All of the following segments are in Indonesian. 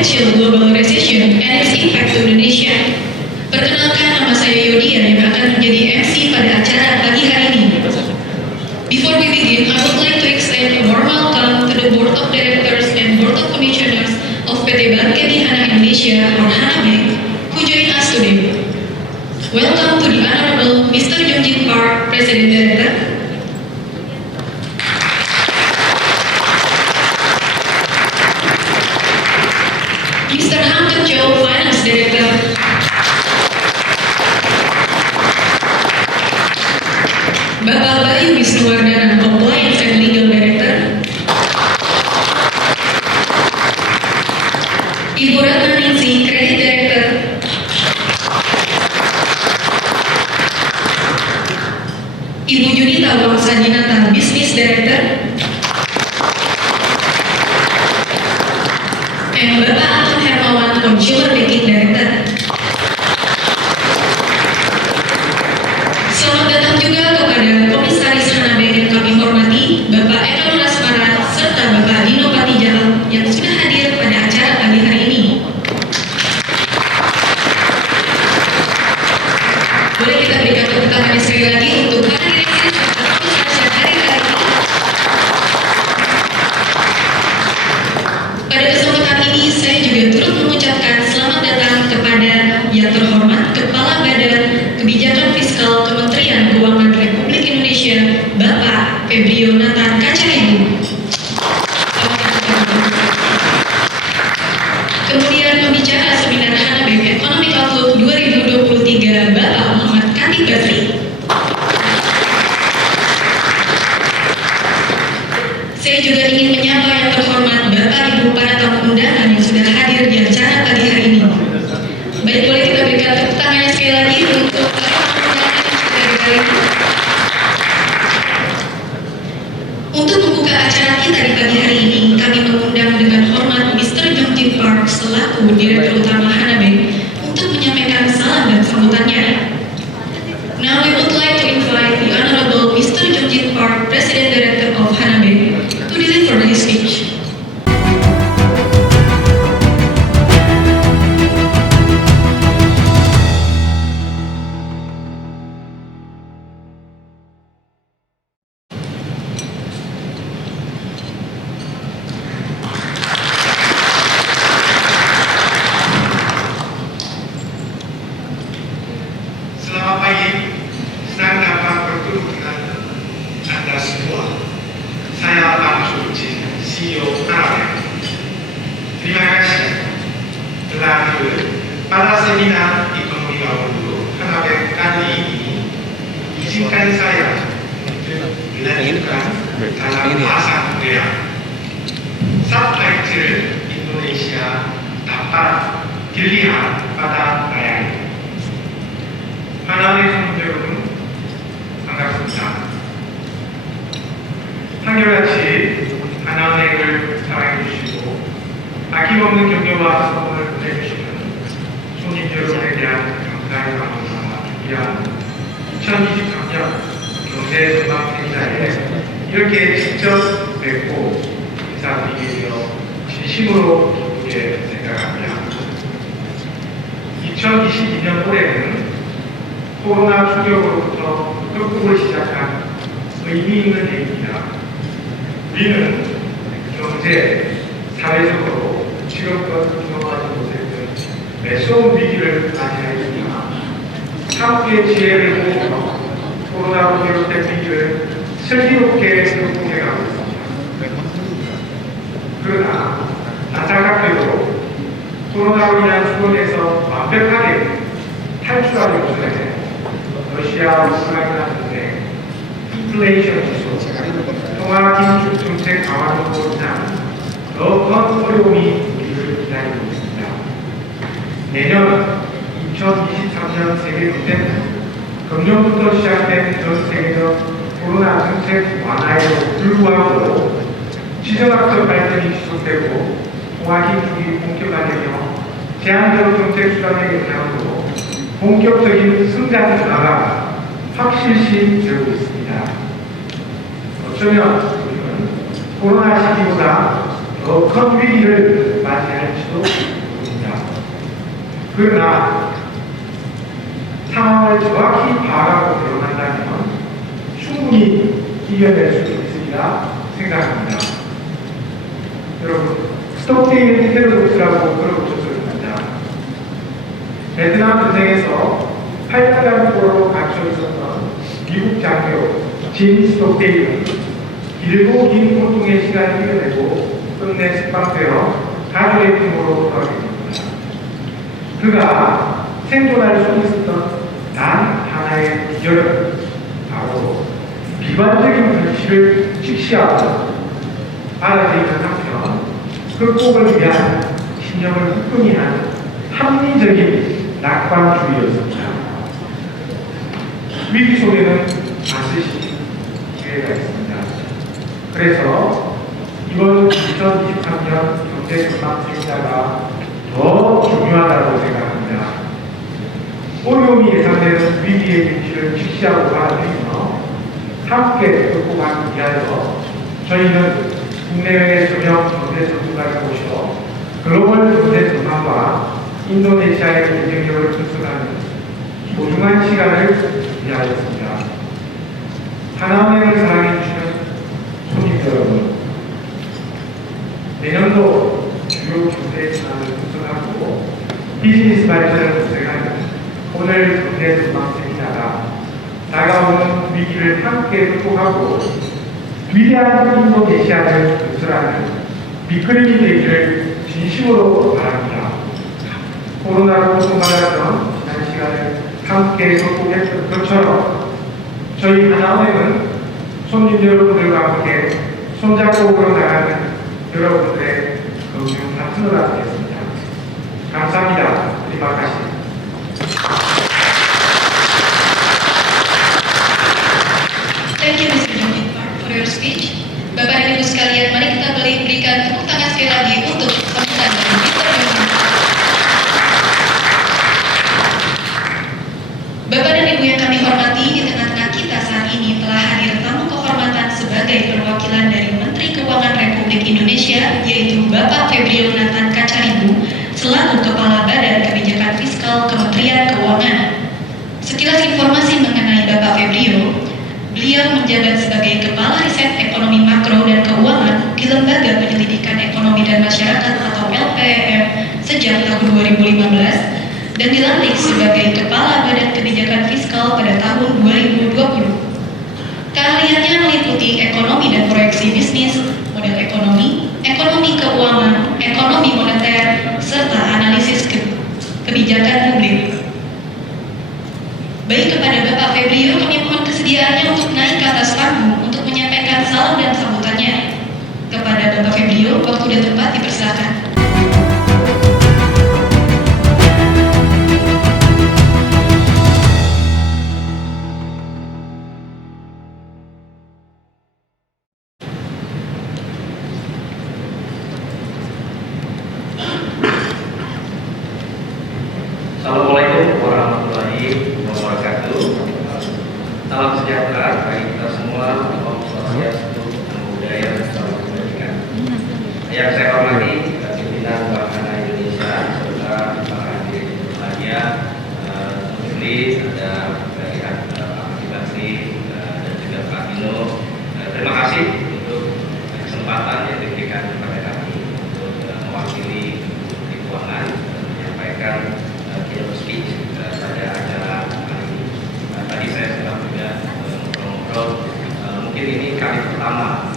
potential global recession and its impact to Indonesia. Perkenalkan, nama saya Yodia yang akan menjadi MC pada acara pagi hari ini. Before we begin, I would like to extend a warm welcome to the Board of Directors and Board of Commissioners of PT Bank Kebihana Indonesia or Hana Bank who join us today. Welcome to the Honorable Mr. Jongjin Park, President Director. Mr. Han Kecho, Finance Director. Bapak Bayu Wisnuwardana, Compliance and Legal Director. Ibu Ratna Ningsih, Credit Director. Ibu Junita Wangsanjinata, Business Director. And Bapak Anton Hermawan, Consumer Banking Director. Selamat datang juga kepada Komisaris Hana Bank yang kami hormati, Bapak Eko Rasmara, serta Bapak Dino Patijal yang sudah hadir pada acara pagi hari ini. Boleh kita berikan tepuk tangan sekali lagi untuk para direksi serta komisaris yang hadir hari ini. Pada kesempatan ini, saya juga turut mengucapkan selamat datang kepada yang terhormat Kepala Badan Kebijakan Fiskal Kementerian Keuangan Republik Indonesia, Bapak Febrio Nathan Kacaribu. Kemudian pembicara seminar Hana Bank Economic Outlook 2023, Bapak Muhammad Khatib Basri. Saya juga ingin menyapa yang terhormat Bapak Ibu para tamu undangan yang sudah hadir di acara pagi hari ini. Baik, boleh kita berikan tepuk tangan sekali lagi untuk para tamu undangan yang sudah hadir. Untuk membuka acara kita di pagi hari ini, kami mengundang dengan hormat Mr. Jongjin Park selaku Direktur Utama Hana Bank untuk menyampaikan salam dan sambutannya. Now we would like to invite the Honorable Mr. Jongjin Park, President Director of Hana Bank, to deliver his speech. Selamat pagi, senang dapat bertemu dengan Anda semua. Saya Bang Jongjin, CEO Hana Bank. Terima kasih telah hadir pada seminar ekonomi Outlook Hana Bank kali ini. Izinkan saya untuk melanjutkan dalam bahasa Korea. Subtitle Indonesia dapat dilihat pada layar ini. 하나의 성도 여러분, 반갑습니다. 한결같이 하나은행을 사랑해주시고 아낌없는 격려와 성원을 보내주시는 손님 여러분에 대한 감사의 마음을 담아 준비한 2023년 경제 전망 세미나에 이렇게 직접 뵙고 인사드리게 되어 진심으로 기쁘게 생각합니다. 2022년 올해는 코로나 충격으로부터 극복을 시작한 의미 있는 해입니다. 우리는 경제, 사회적으로 지금껏 경험하지 못했던 매서운 위기를 맞이하였으나 참고의 지혜를 모으며 코로나로 비롯된 위기를 슬기롭게 극복해가고 있습니다. 그러나 안타깝게도 코로나로 인한 수원에서 완벽하게 탈출하기 전에 러시아 우크라이나 전쟁, 인플레이션 지수, 통화긴축 정책 강화 등으로 인한 더 큰 어려움이 우리를 기다리고 있습니다. 내년 2023년 세계 경제는 금년부터 시작된 전 세계적 코로나 정책 완화에도 불구하고 지정학적 발전이 지속되고 통화긴축이 본격화되며 제한적 정책 수단의 영향으로 본격적인 성장 변화가 확실시 되고 있습니다. 어쩌면 우리는 코로나 시기보다 더 큰 위기를 맞이할지도 그러나 상황을 정확히 파악하고 대응한다면 충분히 이겨낼 수 있으리라 생각합니다. 여러분, 스톡데일 헤테로독스라고 들어보셨을 겁니다. 베트남 전쟁에서 8달러로 갇혀 있었던 미국 장교 진 스톡데일은 길고 긴 고통의 시간을 이겨내고 끝내 석방되어 가족의 품으로 돌아가게 됩니다. 그가 생존할 수 있었던 단 하나의 비결은 바로 비관적인 현실을 직시하고 받아들이는 한편 극복을 위한 신념을 굳건히 한 합리적인 낙관주의였습니다. 위기 속에는 반드시 기회가 있습니다. 그래서 이번 2023년 경제전망평가가 더 중요하다고 생각합니다. 어려움이 예상되는 위기의 위치를 직시하고 받아들이며 함께 극복하기 위하여 저희는 국내외 저명 경제 전문가를 모셔 글로벌 경제 전망과 인도네시아의 경쟁력을 분석하는 소중한 시간을 준비하였습니다. 하나은행을 사랑해주시는 손님 여러분, 내년도 주요 경제 현안을 분석하고 비즈니스 발전을 분석하는 오늘 경제 전망 세미나가 다가오는 위기를 함께 극복하고 위대한 인도네시아를 건설하는 밑그림이 되기를 진심으로 바랍니다. 코로나로 고통받았던 지난 시간을 함께 극복했던 것처럼 저희 하나은행은 손님 여러분들과 함께 손잡고 걸어나가는 여러분들의 금융 파트너가 되겠습니다. 감사합니다. 리마카시. Thank you, Mr. Jody Park, for your speech. Bapak dan Ibu sekalian, mari kita berikan tepuk tangan sekali lagi untuk sambutan dari Mr. Jody. Bapak dan Ibu yang kami hormati, di tengah-tengah kita saat ini telah hadir tamu kehormatan sebagai perwakilan dari Menteri Keuangan Republik Indonesia, yaitu Bapak Febrio Nathan Kacaribu, selaku Kepala Badan Kebijakan Fiskal Kementerian Keuangan. Sekilas informasi mengenai Bapak Febrio, beliau menjabat sebagai Kepala Riset Ekonomi Makro dan Keuangan di Lembaga Penyelidikan Ekonomi dan Masyarakat atau LPEM sejak tahun 2015 dan dilantik sebagai Kepala Badan Kebijakan Fiskal pada tahun 2020. Keahliannya meliputi ekonomi dan proyeksi bisnis, model ekonomi, ekonomi keuangan, ekonomi moneter, serta analisis kebijakan publik. Baik, kepada Bapak Febrio, kami mohon kesediaannya untuk naik ke atas panggung untuk menyampaikan salam dan sambutannya. Kepada Bapak Febrio, waktu dan tempat dipersilakan. Assalamualaikum warahmatullahi wabarakatuh. Salam sejahtera bagi kita semua. Om Swastiastu, Namo Buddhaya, Salam Kebajikan. Yang saya hormati pimpinan Bank Hana Indonesia serta para hadirin berbahagia, Menteri, ada pihak Pak Menteri dan juga Pak Dino. Terima kasih untuk kesempatan yang diberikan kepada kami untuk mewakili Menteri Keuangan menyampaikan speech pada acara hari ini. Tadi saya sudah juga ngobrol-ngobrol. Mungkin ini kali pertama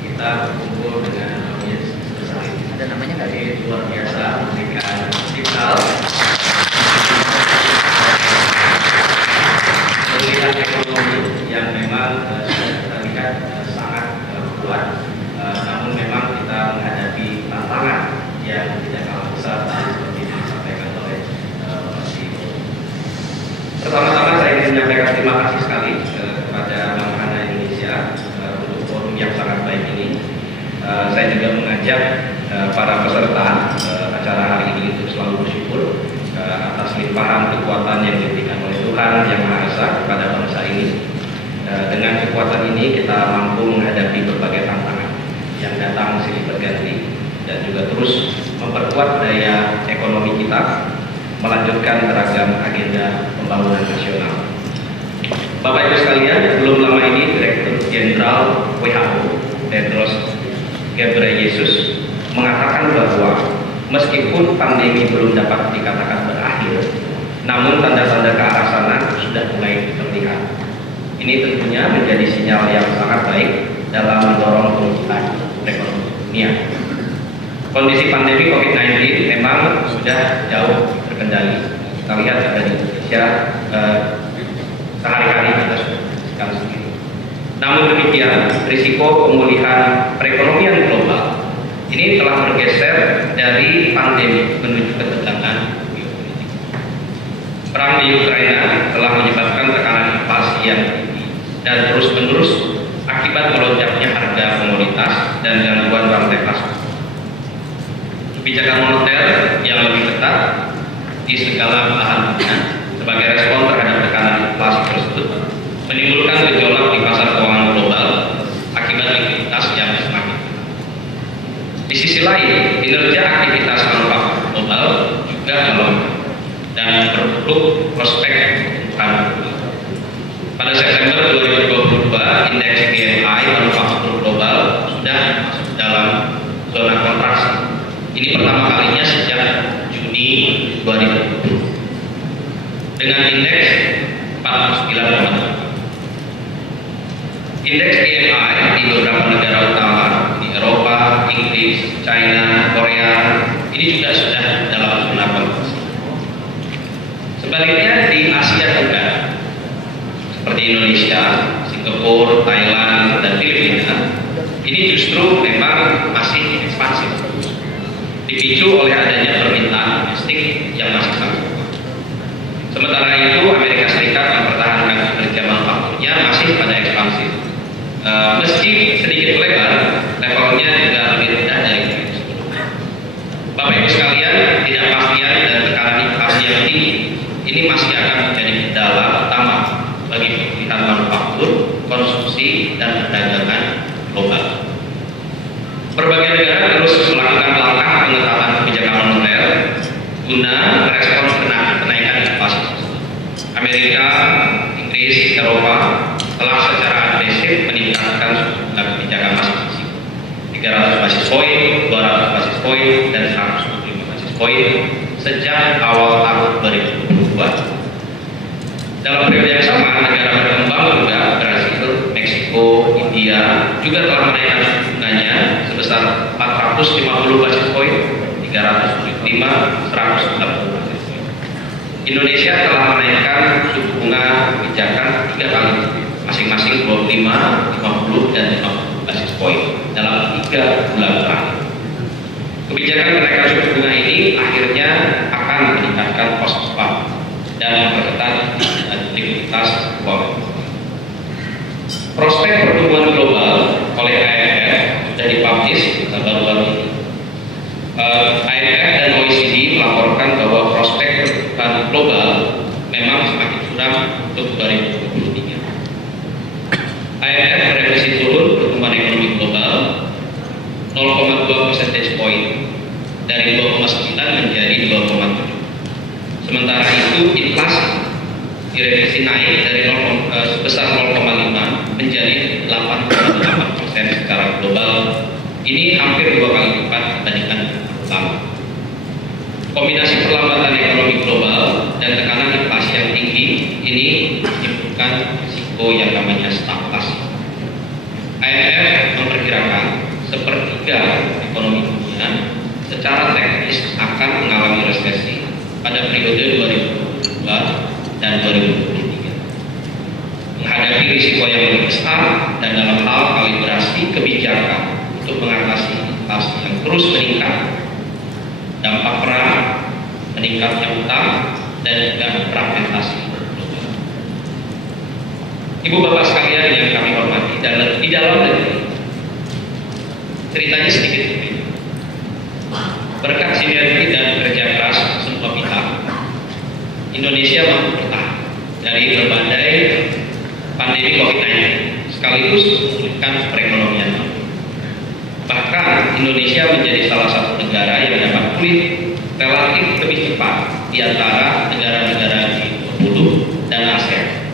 kita berkumpul dengan audiens sebesar ini. Ada namanya nggak? Jadi luar biasa memberikan signal pemulihan ekonomi yang memang kita lihat sangat kuat. Namun memang kita menghadapi tantangan yang tidak kalah besar seperti yang disampaikan oleh Pertama-tama saya ingin menyampaikan terima kasih sekali kepada Bank Hana Indonesia untuk forum yang sangat baik ini. Saya juga mengajak para peserta acara hari ini untuk selalu bersyukur atas limpahan kekuatan yang diberikan oleh Tuhan Yang Maha Esa kepada bangsa ini. Dengan kekuatan ini kita mampu menghadapi berbagai tantangan yang datang silih berganti dan juga terus memperkuat daya ekonomi kita melanjutkan beragam agenda pembangunan nasional. Bapak Ibu sekalian, belum lama ini Direktur Jenderal WHO Tedros Ghebreyesus mengatakan bahwa meskipun pandemi belum dapat dikatakan berakhir, namun tanda-tanda ke arah sana sudah mulai terlihat. Ini tentunya menjadi sinyal yang sangat baik dalam mendorong pemulihan perekonomian dunia. Kondisi pandemi COVID-19 memang sudah jauh terkendali. Kita lihat dari Indonesia sehari-hari kita sudah saksikan sendiri. Namun demikian, risiko pemulihan perekonomian global ini telah bergeser dari pandemi menuju ketegangan geopolitik. Perang di Ukraina telah menyebabkan tekanan inflasi yang tinggi dan terus-menerus akibat melonjaknya harga komoditas dan gangguan rantai pasok. Kebijakan moneter yang lebih ketat di segala belahan dunia sebagai respon terhadap tekanan inflasi tersebut menimbulkan gejolak di pasar keuangan global akibat likuiditas yang semakin. Di sisi lain, kinerja aktivitas manufaktur global juga melemah dan berburuk prospek pertumbuhan. Pada September 2022, indeks PMI manufaktur global sudah masuk dalam zona kontraksi. Ini pertama kalinya sejak Juni 2020 dengan indeks 49,8. Indeks PMI di beberapa negara utama di Eropa, Inggris, China, Korea ini juga sudah dalam zona kontraksi. Sebaliknya di Asia Tenggara seperti Indonesia, Singapura, Thailand, dan Filipina ini justru memang masih ekspansif, dipicu oleh adanya permintaan domestik yang masih sangat kuat. Sementara itu Amerika Serikat mempertahankan kinerja manufakturnya masih pada ekspansif. Meski sedikit melebar, levelnya juga lebih rendah dari sebelumnya. Bapak Ibu sekalian, ketidakpastian dan tekanan inflasi yang tinggi ini masih akan menjadi kendala utama bagi pemulihan manufaktur, konsumsi, dan perdagangan global. Berbagai negara terus melakukan langkah pengetatan kebijakan moneter guna merespons kenaikan inflasi. Amerika, Inggris, Eropa telah secara agresif meningkatkan suku bunga kebijakan masing-masing 300 basis poin, 200 basis poin, dan 125 basis poin sejak awal tahun 2022. Dalam periode yang sama, negara berkembang juga Brasil, Meksiko, India juga telah menaikkan suku bunganya sebesar 450 basis poin, 375, 180 basis poin. Indonesia telah menaikkan suku bunga kebijakan 3 kali, masing-masing 25, 50, dan 50 basis poin dalam 3 bulan terakhir. Kebijakan kenaikan suku bunga ini akhirnya akan meningkatkan cost of fund dan memperketat likuiditas keuangan. Prospek pertumbuhan global oleh IMF sudah dipublish baru-baru ini. IMF dan OECD melaporkan bahwa prospek pertumbuhan global memang semakin suram untuk 2023. IMF merevisi turun pertumbuhan ekonomi global 0,2 percentage point dari 2,9 menjadi 2,7. Sementara itu inflasi direvisi naik dari sebesar 0,5 menjadi 8,8% secara global. Ini hampir 2 kali lipat dibandingkan tahun. Kombinasi perlambatan ekonomi global dan tekanan inflasi yang tinggi ini menimbulkan risiko yang namanya stagflasi. IMF memperkirakan sepertiga ekonomi dunia secara teknis akan mengalami resesi pada periode 2022 dan 2023. Menghadapi risiko yang lebih besar dan dalam hal kalibrasi kebijakan untuk mengatasi inflasi yang terus meningkat, dampak perang, meningkatnya utang, dan juga fragmentasi global. Ibu bapak sekalian yang kami hormati, dan di dalam negeri ceritanya sedikit berbeda. Berkat sinergi dan kerja keras semua pihak, Indonesia mampu bertahan dari berbagai pandemi COVID-19 sekaligus memulihkan perekonomian. Bahkan Indonesia menjadi salah satu negara yang dapat pulih relatif lebih cepat di antara negara-negara G20 dan ASEAN.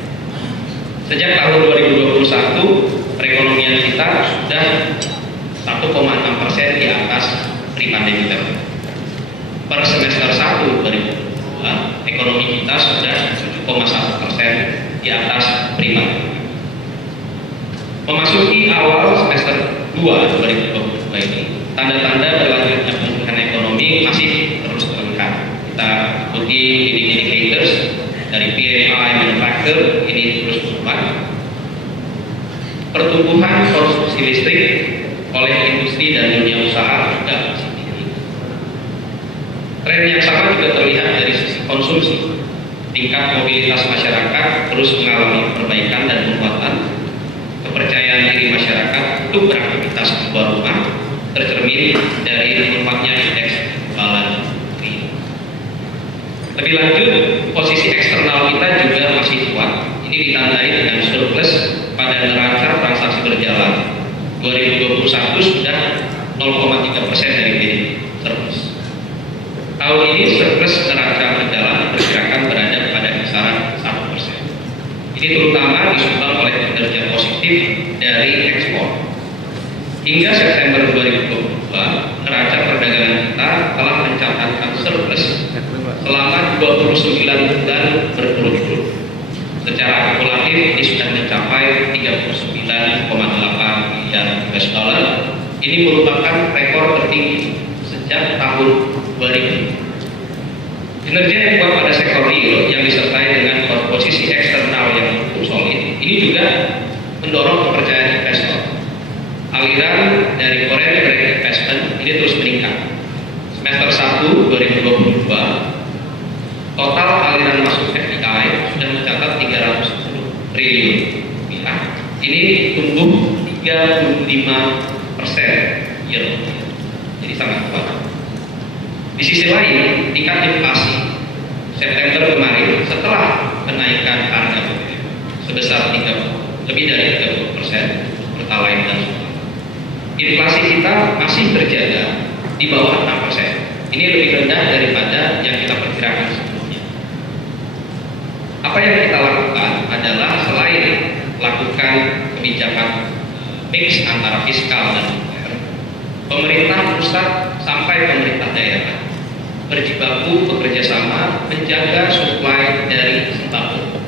Sejak tahun 2021, perekonomian kita sudah 1,6% di atas pre-pandemic level. Per semester 1 2022, ekonomi kita sudah 7,1% di atas pre-pandemic. Memasuki awal semester 2 2022 ini, tanda-tanda berlanjutnya pemulihan ekonomi masih terus terlihat. Kita ikuti leading indicators dari PMI manufacturer ini terus berkembang. Pertumbuhan konsumsi listrik oleh industri dan dunia usaha juga masih tinggi. Tren yang sama juga terlihat dari sisi konsumsi. Tingkat mobilitas masyarakat terus mengalami perbaikan dan penguatan. Kepercayaan diri masyarakat untuk beraktivitas di luar rumah tercermin dari meningkatnya indeks kekebalan diri. Lebih lanjut, posisi eksternal kita juga masih kuat. Ini ditandai dengan surplus pada neraca transaksi berjalan. 2021 sudah 0,3% dari PDB surplus. Tahun ini surplus neraca berjalan diperkirakan berada pada kisaran 1%. Ini terutama disumbang oleh kinerja positif dari ekspor. Hingga September 2022, neraca perdagangan kita telah mencatatkan surplus selama 29 bulan berturut-turut. Secara akumulatif ini sudah mencapai 39,8 miliar US dollar. Ini merupakan rekor tertinggi sejak tahun 2000. Kinerja yang kuat pada sektor real yang disertai dengan posisi eksternal yang cukup solid, ini juga mendorong kepercayaan investor. Aliran dari foreign direct investment ini terus meningkat. Semester 1 2022, total aliran masuk FDI sudah mencatat 310 triliun rupiah. Ini tumbuh 35% year-on-year. Jadi sangat kuat. Di sisi lain, tingkat inflasi September kemarin setelah kenaikan harga BBM sebesar lebih dari 30% pertalite dan solar, inflasi kita masih terjaga di bawah 6%. Ini lebih rendah daripada yang kita perkirakan sebelumnya. Apa yang kita lakukan adalah selain melakukan kebijakan mix antara fiskal dan moneter, pemerintah pusat sampai pemerintah daerah berjibaku bekerja sama menjaga suplai dari sembako,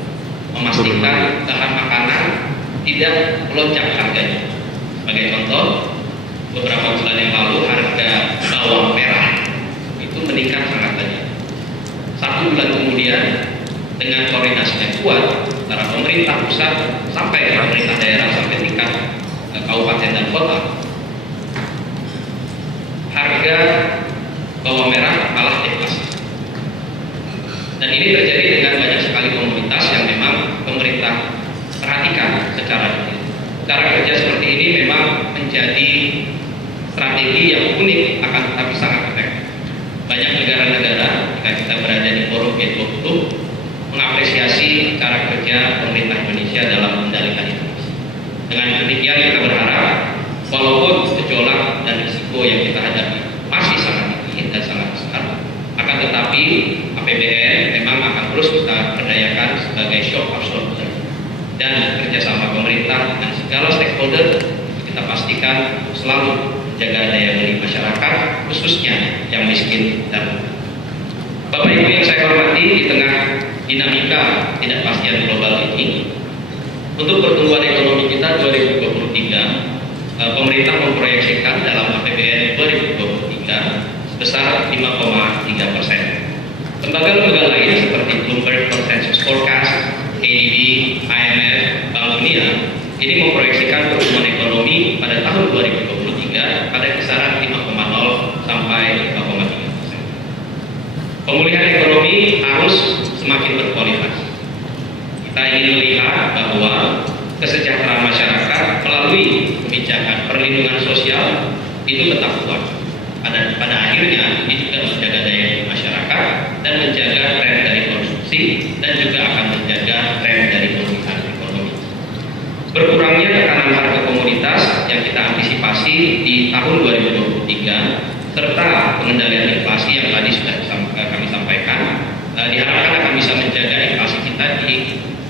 memastikan bahan makanan tidak melonjak harganya. Sebagai contoh, beberapa bulan yang lalu harga bawang merah itu meningkat sangat banyak. 1 bulan kemudian, dengan koordinasi yang kuat antara pemerintah pusat sampai pemerintah daerah sampai tingkat kabupaten dan kota, harga bawang merah malah deflasi. Dan ini terjadi dengan banyak sekali komoditas yang memang pemerintah perhatikan secara detail. Cara kerja seperti ini memang menjadi strategi yang unik, akan tetapi sangat efektif. Banyak negara-negara jika kita berada di forum G20 mengapresiasi cara kerja pemerintah Indonesia dalam mengendalikan inflasi. Dengan demikian kita berharap walaupun gejolak dan risiko yang kita hadapi masih sangat tinggi dan sangat besar, akan tetapi APBN memang akan terus kita berdayakan sebagai shock absorber dan kerjasama pemerintah dengan segala stakeholder kita pastikan selalu menjaga daya beli masyarakat, khususnya yang miskin dan Bapak Ibu yang saya hormati, di tengah dinamika tidak pastian global ini, untuk pertumbuhan ekonomi kita 2023, pemerintah memproyeksikan dalam APBN 2023 sebesar 5,3%. Lembaga-lembaga lain seperti Bloomberg Consensus Forecast, ADB, IMF, Bank Dunia ini memproyeksikan pertumbuhan ekonomi pada tahun 2023 pada kisaran 5,0 sampai 5,3%. Pemulihan ekonomi harus semakin berkualitas. Kita ingin melihat bahwa kesejahteraan masyarakat melalui kebijakan perlindungan sosial itu tetap kuat. Pada akhirnya ini juga menjaga daya beli masyarakat dan menjaga tren dari konsumsi dan juga akan menjaga tren dari pemulihan ekonomi. Berkurangnya tekanan harga komoditas yang kita antisipasi di tahun 2023 serta pengendalian inflasi yang tadi sudah disampaikan diharapkan akan bisa menjaga inflasi kita di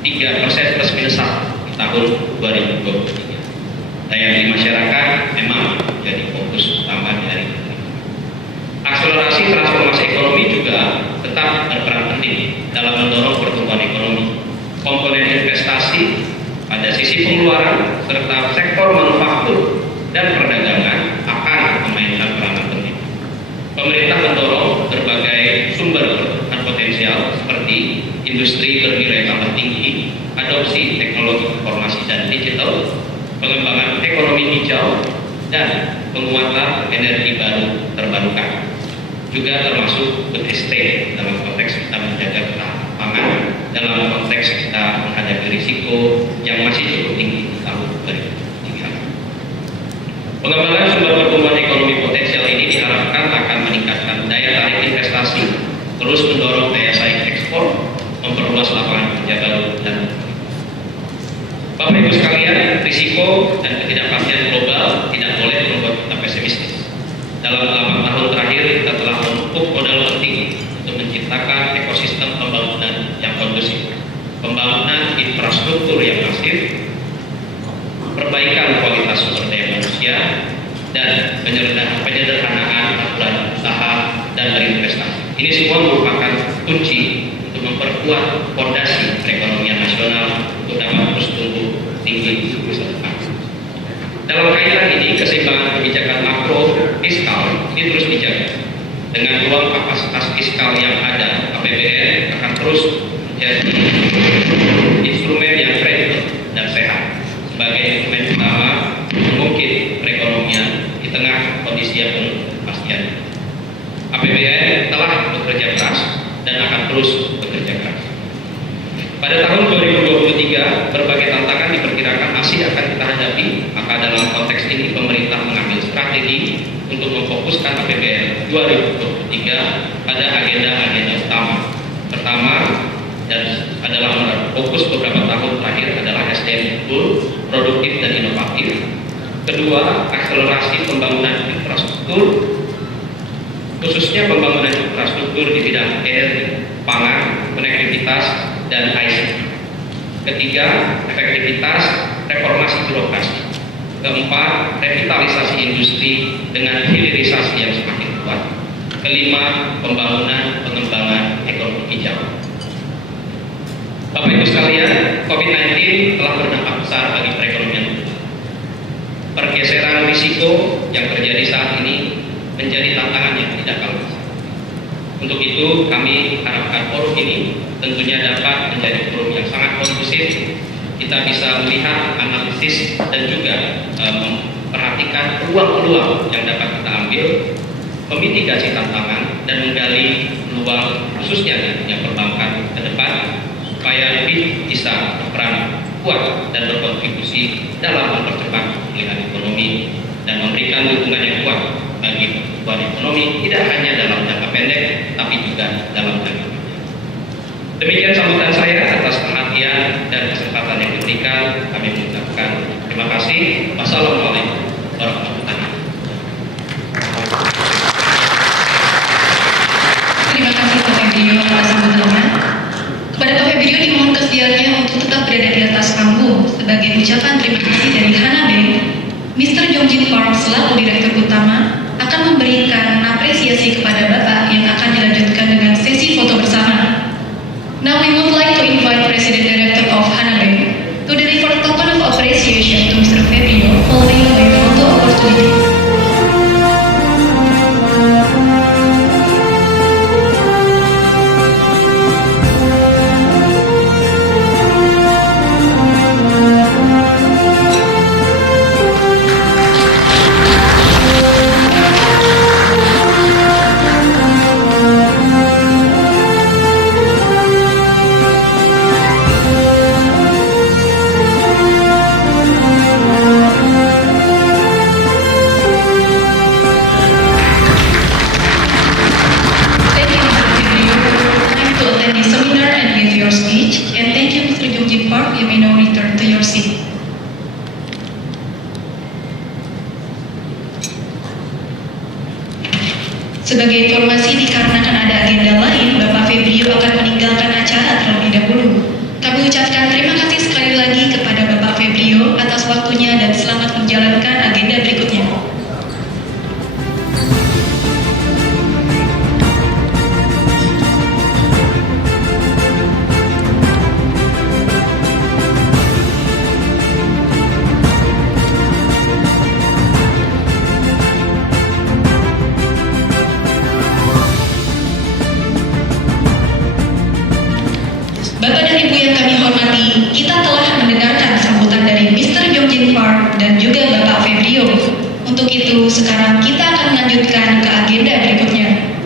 3% plus minus 1 di tahun 2023. Daya beli masyarakat memang jadi fokus utama dari pemerintah. Akselerasi transformasi ekonomi juga tetap berperan penting dalam mendorong pertumbuhan ekonomi. Komponen investasi pada sisi pengeluaran serta sektor manufaktur dan perdagangan akan memainkan peranan penting. Pemerintah mendorong berbagai sumber pertumbuhan potensial seperti industri bernilai tambah tinggi, adopsi teknologi informasi dan digital, pengembangan ekonomi hijau, dan penguatan energi baru terbarukan. Juga termasuk food estate dalam konteks kita menjaga ketahanan pangan, dalam konteks kita menghadapi risiko yang masih cukup tinggi di tahun 2023. Pengembangan sumber pertumbuhan ekonomi potensial ini diharapkan akan meningkatkan daya tarik investasi, terus mendorong daya saing ekspor, memperluas lapangan kerja baru, dan Bapak Ibu sekalian, risiko dan ketidakpastian global tidak boleh membuat kita pesimistis. Dalam 8 tahun terakhir, kita telah memupuk modal penting untuk menciptakan ekosistem pembangunan yang kondusif, pembangunan infrastruktur yang masif, perbaikan kualitas sumber daya manusia, dan penyederhanaan aturan usaha dan berinvestasi. Ini semua merupakan kunci untuk memperkuat fondasi perekonomian nasional untuk dapat terus tumbuh tinggi di masa depan. Dalam kaitan ini, keseimbangan kebijakan makro fiskal ini terus dijaga. Dengan ruang kapasitas fiskal yang ada, APBN akan terus menjadi instrumen yang kredibel dan sehat sebagai instrumen utama mengungkit perekonomian di tengah kondisi yang penuh kepastian. APBN telah bekerja keras dan akan terus bekerja keras. Pada tahun 2023, berbagai tantangan diperkirakan masih akan kita hadapi, maka dalam konteks ini pemerintah mengambil strategi untuk memfokuskan APBN 2023 pada agenda-agenda utama. Pertama, dan adalah fokus beberapa tahun terakhir adalah SDM unggul, produktif dan inovatif. Kedua, akselerasi pembangunan infrastruktur, khususnya pembangunan infrastruktur di bidang energi, pangan, konektivitas, dan ICT. Ketiga, efektivitas reformasi birokrasi. Keempat, revitalisasi industri dengan hilirisasi yang semakin kuat. Kelima, pengembangan ekonomi hijau. Bapak Ibu sekalian, COVID-19 telah berdampak besar bagi perekonomian. Pergeseran risiko yang terjadi saat ini menjadi tantangan yang tidak kalah besar. Untuk itu, kami harapkan forum ini tentunya dapat menjadi forum yang sangat kondusif. Kita bisa melihat, analisis, dan juga memperhatikan peluang-peluang yang dapat kita ambil, memitigasi tantangan, dan menggali peluang khususnya yang perbankan ke depan, supaya lebih bisa berperan kuat dan berkontribusi dalam mempercepat pemulihan ekonomi dan memberikan dukungan yang kuat bagi pertumbuhan ekonomi tidak hanya dalam jangka pendek tapi juga dalam jangka panjang. Demikian sambutan saya atas perhatian dan kesempatan yang diberikan. Kami mengucapkan terima kasih. Wassalamualaikum warahmatullahi wabarakatuh. Terima kasih Pak Febrio atas sambutannya. Kepada Pak Febrio dimohon kesediaannya untuk tetap berada di atas panggung sebagai ucapan terima kasih dari Hana Bank. Mr. Jongjin Park selaku Direktur Utama akan memberikan apresiasi kepada Bapak yang akan dilanjutkan dengan sesi foto bersama. Now we would like to invite President Director of Hana Bank to deliver token of appreciation to Mr. Febrio following by photo opportunity. Sebagai informasi, dikarenakan ada agenda lain, Bapak Febrio akan Bapak dan Ibu yang kami hormati, kita telah mendengarkan sambutan dari Mr. Yongjin Park dan juga Bapak Febrio. Untuk itu, sekarang kita akan melanjutkan ke agenda berikutnya.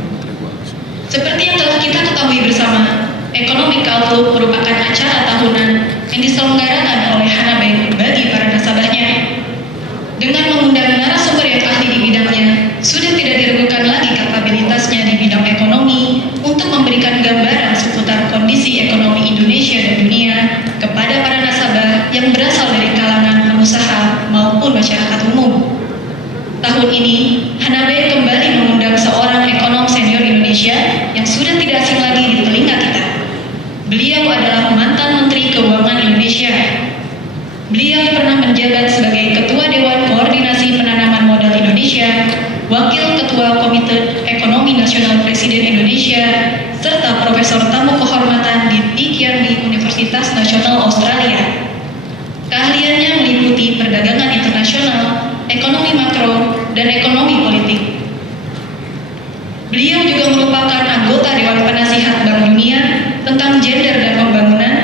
Seperti yang telah kita ketahui bersama, Economic Outlook merupakan acara tahunan yang diselenggarakan oleh Hana Bank bagi para nasabahnya. Dengan mengundang narasumber yang ahli di bidangnya, sudah tidak diragukan lagi kapabilitasnya di bidang ekonomi untuk memberikan gambaran seputar kondisi ekonomi Indonesia dan dunia kepada para nasabah yang berasal dari kalangan pengusaha maupun masyarakat umum. Tahun ini, Hana Bank kembali mengundang seorang ekonom senior Indonesia yang sudah tidak asing lagi di telinga kita. Beliau adalah mantan Menteri Keuangan Indonesia. Beliau pernah menjabat sebagai Ketua Dewan Koordinasi Penanaman Modal Indonesia, Wakil Ketua Komite Ekonomi Nasional Presiden Indonesia, serta Profesor Tamu Kehormatan di Tikyandi Universitas Nasional Australia. Keahliannya meliputi perdagangan internasional, ekonomi makro, dan ekonomi politik. Beliau juga merupakan anggota Dewan Penasihat Bank Dunia tentang gender dan pembangunan,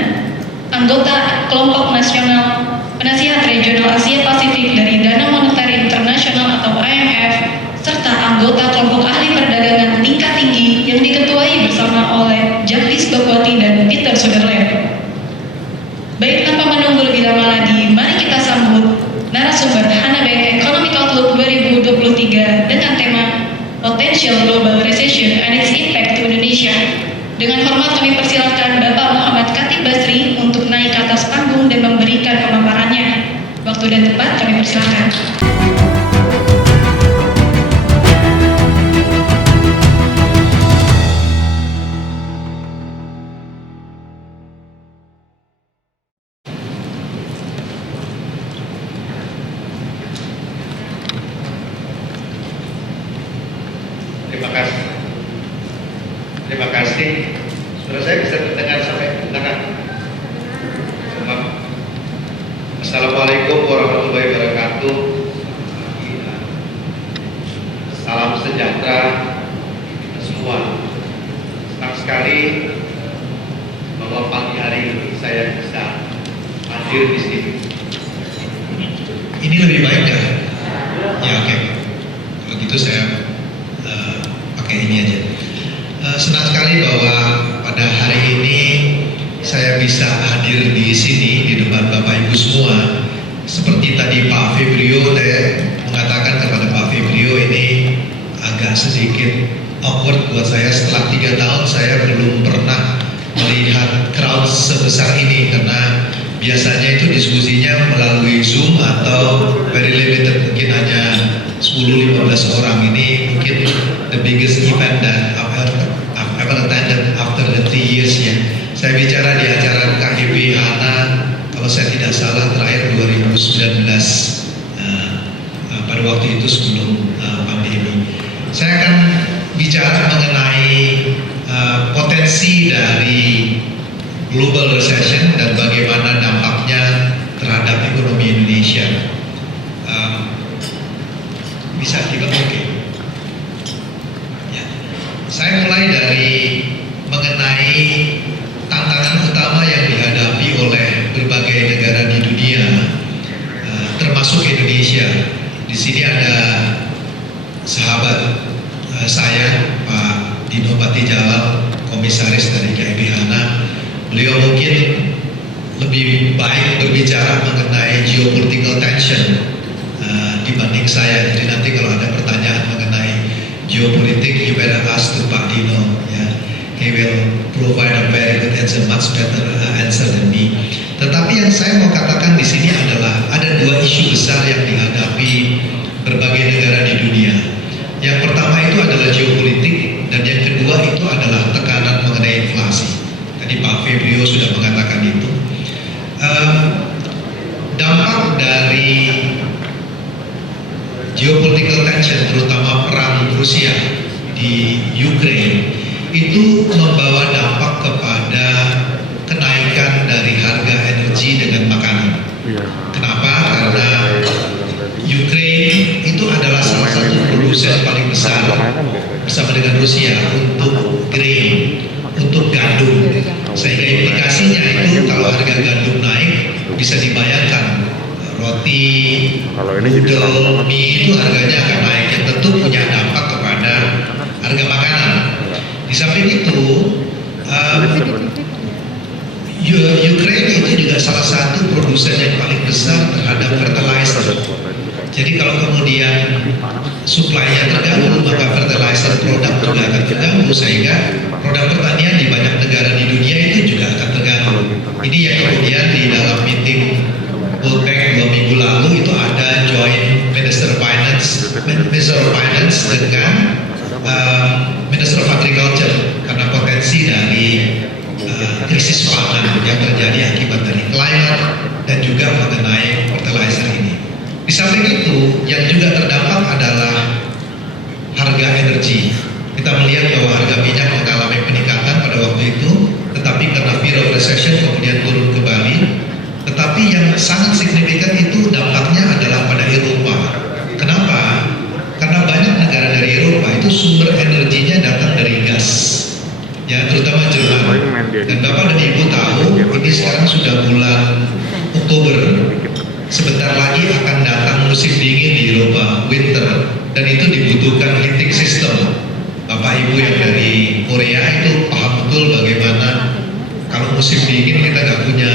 anggota Kelompok Nasional Penasihat Regional Asia Pasifik dari Dana Moneter Internasional atau IMF, serta anggota kelompok ahli perdagangan tingkat tinggi yang diketuai bersama oleh Jagdish Bakwati dan Peter Sutherland. Baik tanpa menunggu lebih lama lagi, mari kita sambut narasumber Hana Bank Economic Outlook 2023 dengan tema Potential Global Recession and its Impact to Indonesia. Dengan hormat kami persilakan Bapak Muhammad Khatib Basri untuk naik ke atas panggung dan memberikan pemaparannya. Waktu dan tempat kami persilakan. Terima kasih. Suara saya bisa terdengar sampai belakang. Assalamualaikum warahmatullahi wabarakatuh. Salam sejahtera kita semua. Senang sekali bahwa pagi hari ini saya bisa hadir di sini. Ini lebih baik ya? Ya oke. Kalau gitu saya pakai ini aja. Senang sekali bahwa pada hari ini saya bisa hadir di sini di depan Bapak Ibu semua. Seperti tadi Pak Febrio, saya mengatakan kepada Pak Febrio ini agak sedikit awkward buat saya. Setelah 3 tahun saya belum pernah melihat crowd sebesar ini karena biasanya itu diskusinya melalui Zoom atau very limited, mungkin hanya 10-15 orang. Ini mungkin the biggest event that I've ever attended after the 3 years ya. Saya bicara di acara KIB Hana, kalau saya tidak salah terakhir 2019, pada waktu itu sebelum pandemi. Saya akan bicara mengenai potensi dari global recession dan bagaimana dampaknya terhadap ekonomi Indonesia. Bisa oke. Ya. Saya mulai dari mengenai tantangan utama yang dihadapi oleh berbagai negara di dunia, termasuk Indonesia. Di sini ada sahabat saya, Pak Dino Patijalal, komisaris dari KIB Hana. Beliau mungkin lebih baik berbicara mengenai geopolitical tension dibanding saya. Jadi nanti kalau ada pertanyaan mengenai geopolitik, you better ask to Pak Dino. Ya. He will provide a very good answer, much better answer than me. Tetapi yang saya mau katakan di sini adalah ada 2 isu besar yang dihadapi berbagai negara di dunia. Yang pertama itu adalah geopolitik dan yang kedua itu adalah tekanan mengenai inflasi. Tadi Pak Febrio sudah mengatakan itu. Dampak dari geopolitical tension, terutama perang Rusia di Ukraine, itu membawa dampak kepada kenaikan dari harga energi dengan makanan. Kenapa? Karena Ukraine itu adalah salah satu produsen paling besar bersama dengan Rusia untuk grain, untuk gandum, sehingga implikasinya bisa dibayangkan roti, Kalau ini jadi terang noodle, banget. mie itu harganya akan naik, yang tentu punya dampak kepada harga makanan. Di samping itu, Ukraina itu juga salah satu produsen yang paling besar terhadap fertilizer. Jadi kalau kemudian supply-nya terganggu, maka fertilizer produk juga akan terganggu, sehingga produk pertanian di banyak negara di dunia itu juga akan terganggu. Ini yang kemudian di dalam meeting World Bank 2 minggu lalu itu ada joint Minister of Finance dengan Minister of Agriculture, karena potensi dari krisis pangan yang terjadi akibat dari climate dan juga mengenai fertilizer ini. Di samping itu, yang juga terdampak adalah harga energi. Kita melihat bahwa harga minyak mengalami peningkatan pada waktu itu, tetapi karena fear of recession kemudian turun kembali. Tetapi yang sangat signifikan itu dampaknya adalah pada Eropa. Kenapa? Karena banyak negara dari Eropa itu sumber energinya datang dari gas, ya, terutama Jerman. Dan Bapak dan Ibu tahu, ini sekarang sudah bulan Oktober. Sebentar lagi akan datang musim dingin di Eropa, winter, dan itu dibutuhkan heating system. Bapak Ibu yang dari Korea itu paham betul bagaimana kalau musim dingin kita nggak punya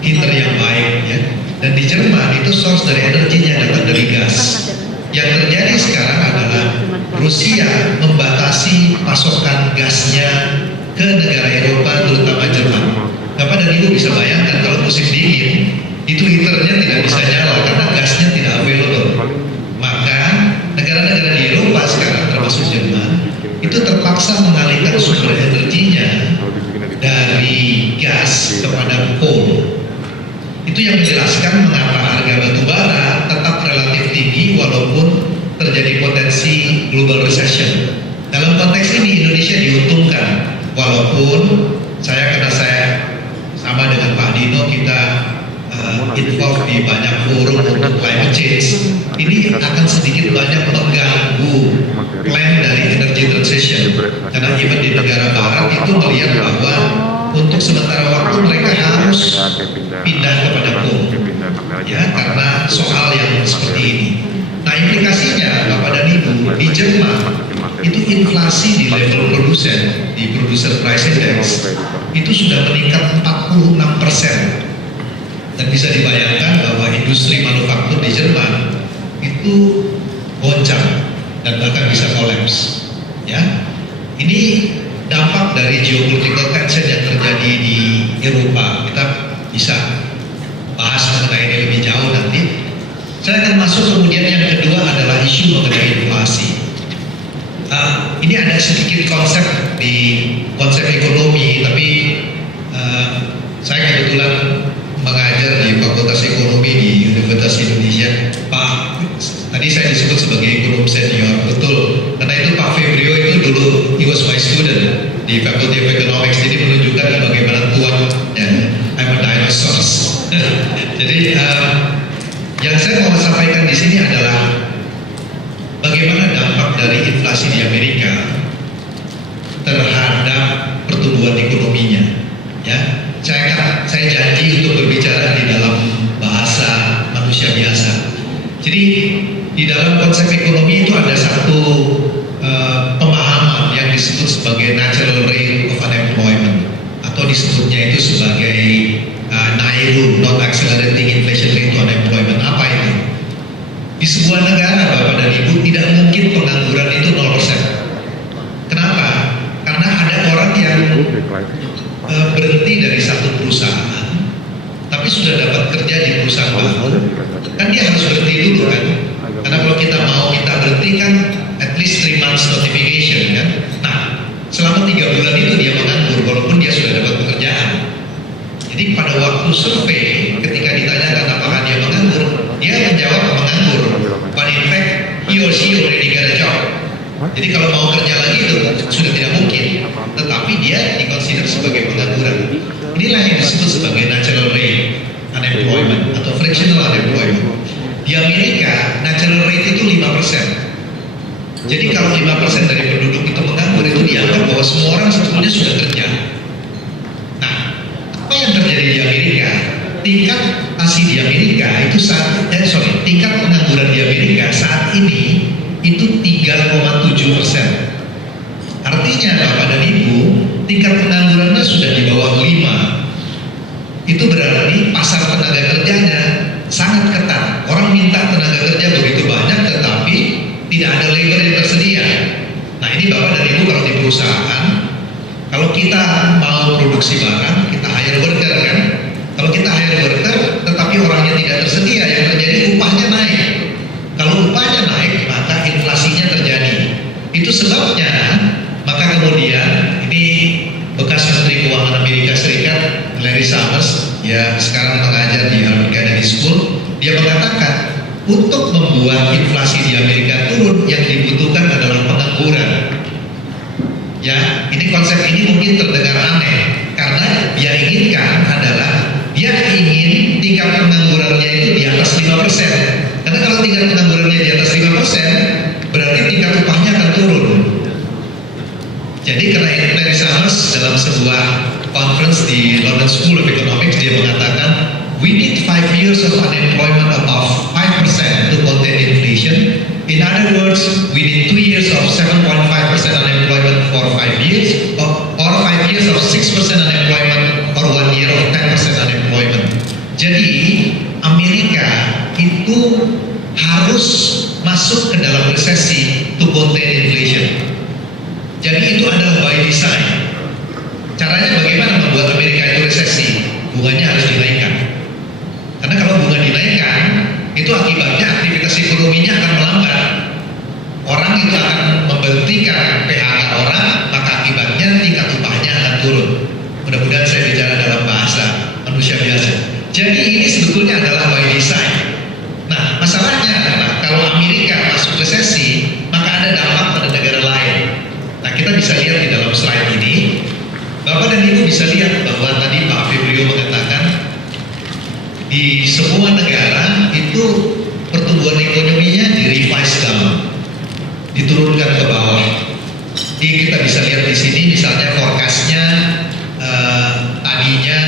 heater yang baik, ya. Dan di Jerman itu source dari energinya datang dari gas. Yang terjadi sekarang adalah Rusia membatasi pasokan gasnya ke negara Eropa, terutama Jerman. Bapak dan Ibu bisa bayangkan kalau musim dingin itu heaternya tidak bisa nyala karena gasnya tidak available. Maka negara-negara di Eropa sekarang termasuk Jerman itu terpaksa mengalihkan sumber energinya dari gas kepada coal. Itu yang menjelaskan mengapa harga batu bara tetap relatif tinggi walaupun terjadi potensi global recession. Dalam konteks ini Indonesia diuntungkan, walaupun karena saya sama dengan Pak Dino, kita involved di banyak forum untuk climate change. Ini akan sedikit banyak mengganggu plan dari energy transition, karena even di negara barat itu melihat bahwa untuk sementara waktu mereka harus pindah kepada coal, ya, karena soal yang seperti ini. Nah, implikasinya Bapak dan Ibu, di Jerman itu inflasi di level produsen, di producer price index itu sudah meningkat 46%. Dan bisa dibayangkan bahwa industri manufaktur di Jerman itu goncang dan bahkan bisa kolaps. Ya, ini dampak dari geopolitical tension yang terjadi di Eropa. Kita bisa bahas mengenai ini lebih jauh nanti. Saya akan masuk kemudian yang kedua adalah isu mengenai inflasi. Ini ada sedikit konsep ekonomi, tapi saya kebetulan mengajar di Fakultas Ekonomi di Universitas Indonesia. Pak, tadi saya disebut sebagai ekonom senior, betul. Karena itu Pak Febrio itu dulu he was my student di Faculty of Economics, jadi menunjukkan bagaimana tuan ya, I'm a dinosaur. Jadi yang saya mau sampaikan di sini adalah bagaimana dampak dari inflasi di Amerika terhadap pertumbuhan ekonominya. Ya, saya janji untuk berbicara di dalam bahasa manusia biasa. Jadi di dalam konsep ekonomi itu ada satu pemahaman yang disebut sebagai natural rate of unemployment, atau disebutnya itu sebagai NAIRU, non accelerating inflation rate to unemployment. Apa itu? Di sebuah negara, Bapak dan Ibu, tidak mungkin pengangguran itu 0%. Kenapa? Karena ada orang yang berhenti dari satu perusahaan, tapi sudah dapat kerja di perusahaan baru, kan dia harus berhenti dulu kan? Karena kalau kita mau minta berhenti kan at least 3 months notification kan? Nah, selama 3 bulan itu dia menganggur walaupun dia sudah dapat pekerjaan. Jadi pada waktu survei, ketika ditanyakan apakah dia menganggur, dia menjawab menganggur. But in fact, he or she already got a job. Jadi kalau mau kerja lagi itu sudah tidak mungkin, tetapi dia dikonsider sebagai pengangguran. Inilah yang disebut sebagai natural rate unemployment atau fractional unemployment. Di Amerika, natural rate itu 5%. Jadi kalau 5% dari penduduk itu menganggur, itu dianggap bahwa semua orang sebetulnya sudah kerja. Nah, apa yang terjadi di Amerika? Tingkat inflasi di Amerika itu tingkat pengangguran di Amerika saat ini itu 3,7%. Artinya Bapak dan Ibu, tingkat penganggurannya sudah di bawah 5. Itu berarti pasar tenaga kerjanya sangat ketat. Orang minta tenaga kerja begitu banyak, tetapi tidak ada labor yang tersedia. Nah ini Bapak dan Ibu kalau di perusahaan, kalau kita mau produksi barang, kita hire worker kan. Kalau kita hire worker, tetapi orangnya tidak tersedia, yang terjadi upahnya naik. Kalau upahnya naik, maka inflasinya terjadi. Itu sebabnya, maka kemudian ini bekas Menteri Keuangan Amerika Serikat, Larry Summers, ya sekarang mengajar di Harvard Kennedy School, dia mengatakan untuk membuat inflasi di Amerika turun yang dibutuhkan adalah pengangguran. Ya, ini konsep ini mungkin terdengar aneh karena dia inginkan adalah dia ingin tingkat penganggurannya itu di atas 5%. Karena kalau tingkat penganggurannya di atas 5%, berarti tingkat upahnya akan turun. Jadi karena itu Larry Summers dalam sebuah conference di London School of Economics dia mengatakan we need 5 years of unemployment above 5% to contain inflation. In other words, we need 2 years of 7.5% unemployment for 5 years or 5 years of 6% unemployment or 1 year of 10% unemployment. Jadi Amerika itu harus masuk ke dalam resesi to contain inflation. Jadi itu adalah by design. Caranya bagaimana membuat Amerika itu resesi? Bunganya harus dinaikkan. Karena kalau bunga dinaikkan, itu akibatnya aktivitas ekonominya akan melambat. Orang itu akan memberhentikan PHK orang, maka akibatnya tingkat upahnya akan turun. Mudah-mudahan saya bicara dalam bahasa manusia biasa. Jadi ini sebetulnya adalah by design. Nah, masalahnya adalah kalau Amerika masuk resesi, maka ada dampak pada negara lain. Nah, kita bisa lihat di dalam slide ini, Bapak dan Ibu bisa lihat bahwa tadi Pak Febrio mengatakan di semua negara itu pertumbuhan ekonominya di-revise down, diturunkan ke bawah. Jadi kita bisa lihat di sini misalnya forecastnya tadinya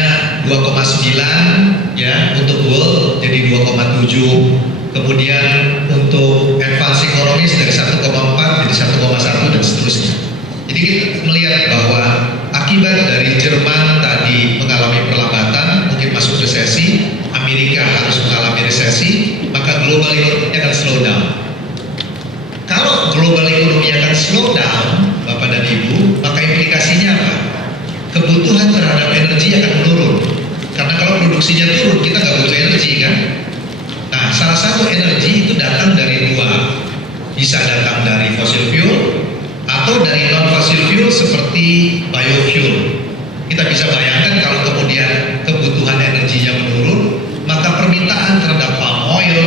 2,9 ya untuk world jadi 2,7, kemudian untuk advance ekonomis dari 1,4 jadi 1,1 dan seterusnya. Jadi kita melihat bahwa akibat dari Jerman tadi mengalami perlambatan, mungkin masuk resesi, Amerika harus mengalami resesi, maka global ekonomi akan slow down. Kalau global ekonomi akan slow down, Bapak dan Ibu, maka implikasinya apa? Kebutuhan terhadap energi akan menurun. Karena kalau produksinya turun, kita nggak butuh energi kan? Nah, salah satu energi itu datang dari dua. Bisa datang dari fossil fuel, atau dari non-fossil fuel seperti biofuel. Kita bisa bayangkan kalau kemudian kebutuhan energinya menurun, maka permintaan terhadap palm oil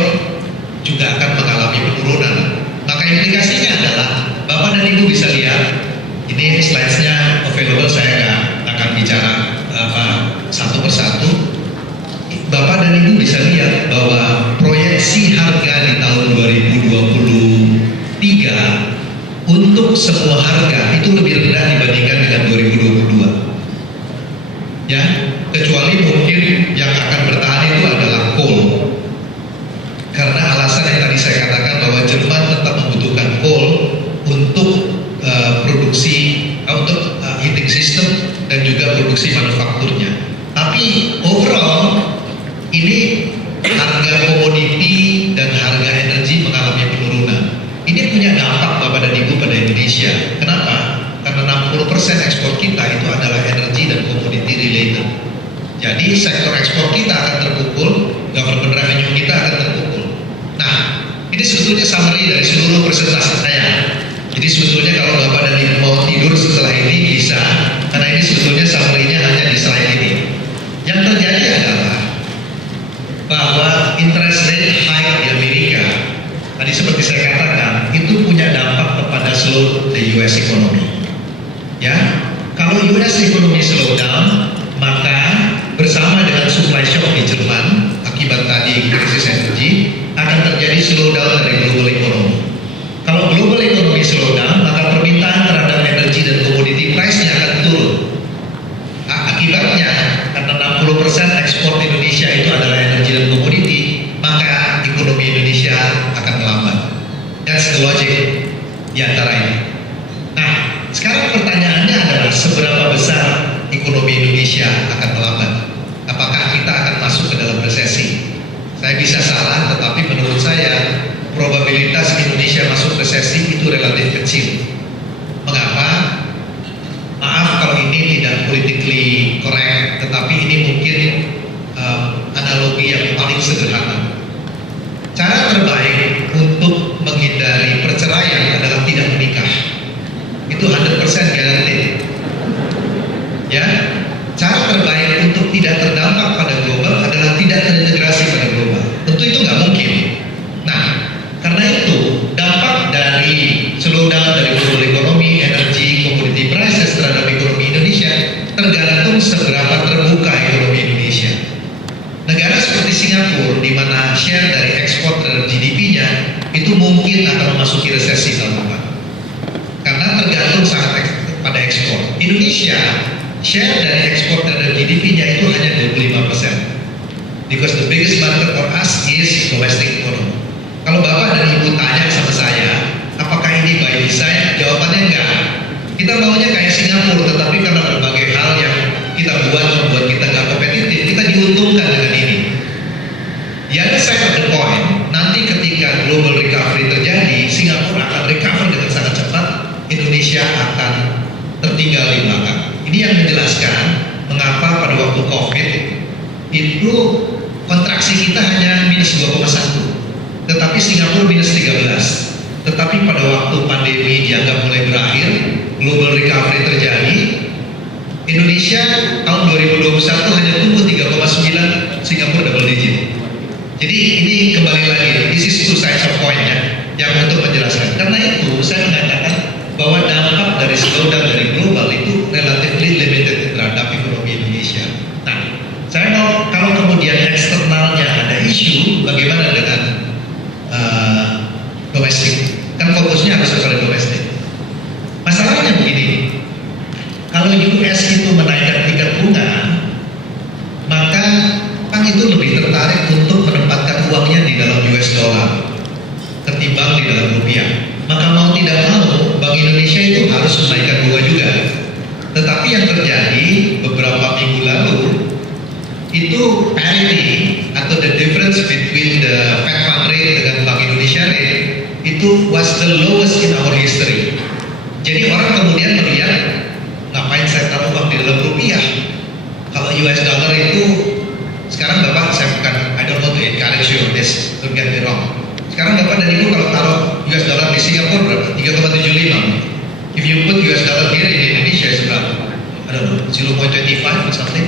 juga akan mengalami penurunan. Maka implikasinya adalah, Bapak dan Ibu bisa lihat, ini slide-nya available, saya nggak akan bicara satu persatu. Bapak dan Ibu bisa lihat bahwa proyeksi harga di tahun 2023 untuk semua harga itu lebih rendah dibandingkan dengan 2022. Ya, kecuali mungkin yang akan bertahan itu adalah coal. Karena alasan yang tadi saya katakan bahwa Jerman tetap membutuhkan coal untuk produksi, untuk heating system dan juga produksi manufakturnya. Tapi overall ini harga komoditi dan harga energi mengalami penurunan. Ini punya dampak Bapak dan Ibu pada Indonesia. Kenapa? Karena 60% ekspor kita itu adalah energi dan komoditi related. Jadi sektor ekspor kita akan terpukul, government revenue kita akan terpukul. Nah, ini sebetulnya summary dari seluruh presentasi saya. Jadi sebetulnya kalau Bapak dan Ibu mau tidur setelah ini bisa, karena ini sebetulnya summary-nya hanya di slide ini. Yang terjadi adalah bahwa interest rate hike di Amerika, tadi seperti saya katakan, itu punya dampak kepada slow the US economy. Ya, kalau US economy slow down, maka bersama dengan supply shock di Jerman akibat tadi krisis energi akan terjadi slowdown dari global economy. Kalau global economy slow down, maka permintaan terhadap energi dan komoditi price-nya akan turun. Akibatnya, karena 60% ekspor Indonesia itu adalah energi dan ekonomi Indonesia akan melambat? Apakah kita akan masuk ke dalam resesi? Saya bisa salah, tetapi menurut saya probabilitas Indonesia masuk resesi itu relatif kecil. Mengapa? Maaf kalau ini tidak politically correct, tetapi ini mungkin analogi yang paling sederhana. Cara terbaik untuk menghindari perceraian adalah tidak menikah. Itu 100% guaranteed. Ya, cara terbaik untuk tidak terdampak pada global adalah tidak terintegrasi pada global. Tentu itu nggak mungkin. Nah, karena itu dampak dari slowdown dari global ekonomi, energi, commodity prices terhadap ekonomi Indonesia tergantung seberapa terbuka ekonomi Indonesia. Negara seperti Singapura, di mana share dari ekspor terhadap GDP-nya itu mungkin akan memasuki resesi tahun depan, karena tergantung sangat pada ekspor. Indonesia share dari ekspor terhadap GDP-nya itu hanya 25%, because the biggest market for us is domestic economy. Kalau Bapak dan Ibu tanya sama saya, apakah ini by design? Jawabannya enggak. Kita maunya kayak Singapura, tetapi karena berbagai hal yang kita membuat kita nggak kompetitif, kita diuntungkan dengan ini. The other side of the coin, nanti ketika global recovery terjadi, Singapura akan recover dengan sangat cepat, Indonesia akan tertinggal di belakang. Ini yang menjelaskan mengapa pada waktu COVID itu kontraksi kita hanya minus 2,1, tetapi Singapura minus 13. Tetapi pada waktu pandemi dianggap mulai berakhir, global recovery terjadi, Indonesia tahun 2021 hanya tumbuh 3,9, Singapura double digit. Jadi ini kembali lagi, this is two sides of coin ya, yang untuk menjelaskan. Karena itu saya mengatakan bahwa dampak dari slowdown dari global itu relatively limited terhadap ekonomi Indonesia. Nah, saya mau kalau kemudian eksternalnya ada isu, bagaimana dengan domestik? Kan fokusnya harus pada domestik. Masalahnya begini, kalau US itu menaikkan tingkat bunga, maka bank itu lebih tertarik untuk menempatkan uangnya di dalam US dollar ketimbang di dalam rupiah. Maka mau tidak mau, Bank Indonesia itu harus menaikkan bunga juga. Tetapi yang terjadi beberapa minggu lalu, itu parity atau the difference between the Fed fund rate dengan Bank Indonesia rate itu was the lowest in our history. Jadi orang kemudian melihat, ngapain saya taruh uang di dalam rupiah? Kalau US dollar itu sekarang Bapak, saya bukan, I don't want to encourage you on this, don't get me wrong. Sekarang Bapak dan Ibu kalau taruh US dollar di Singapura berapa? 3,75. If you put US dollar here in Indonesia is berapa? I don't know, 0.25 or something.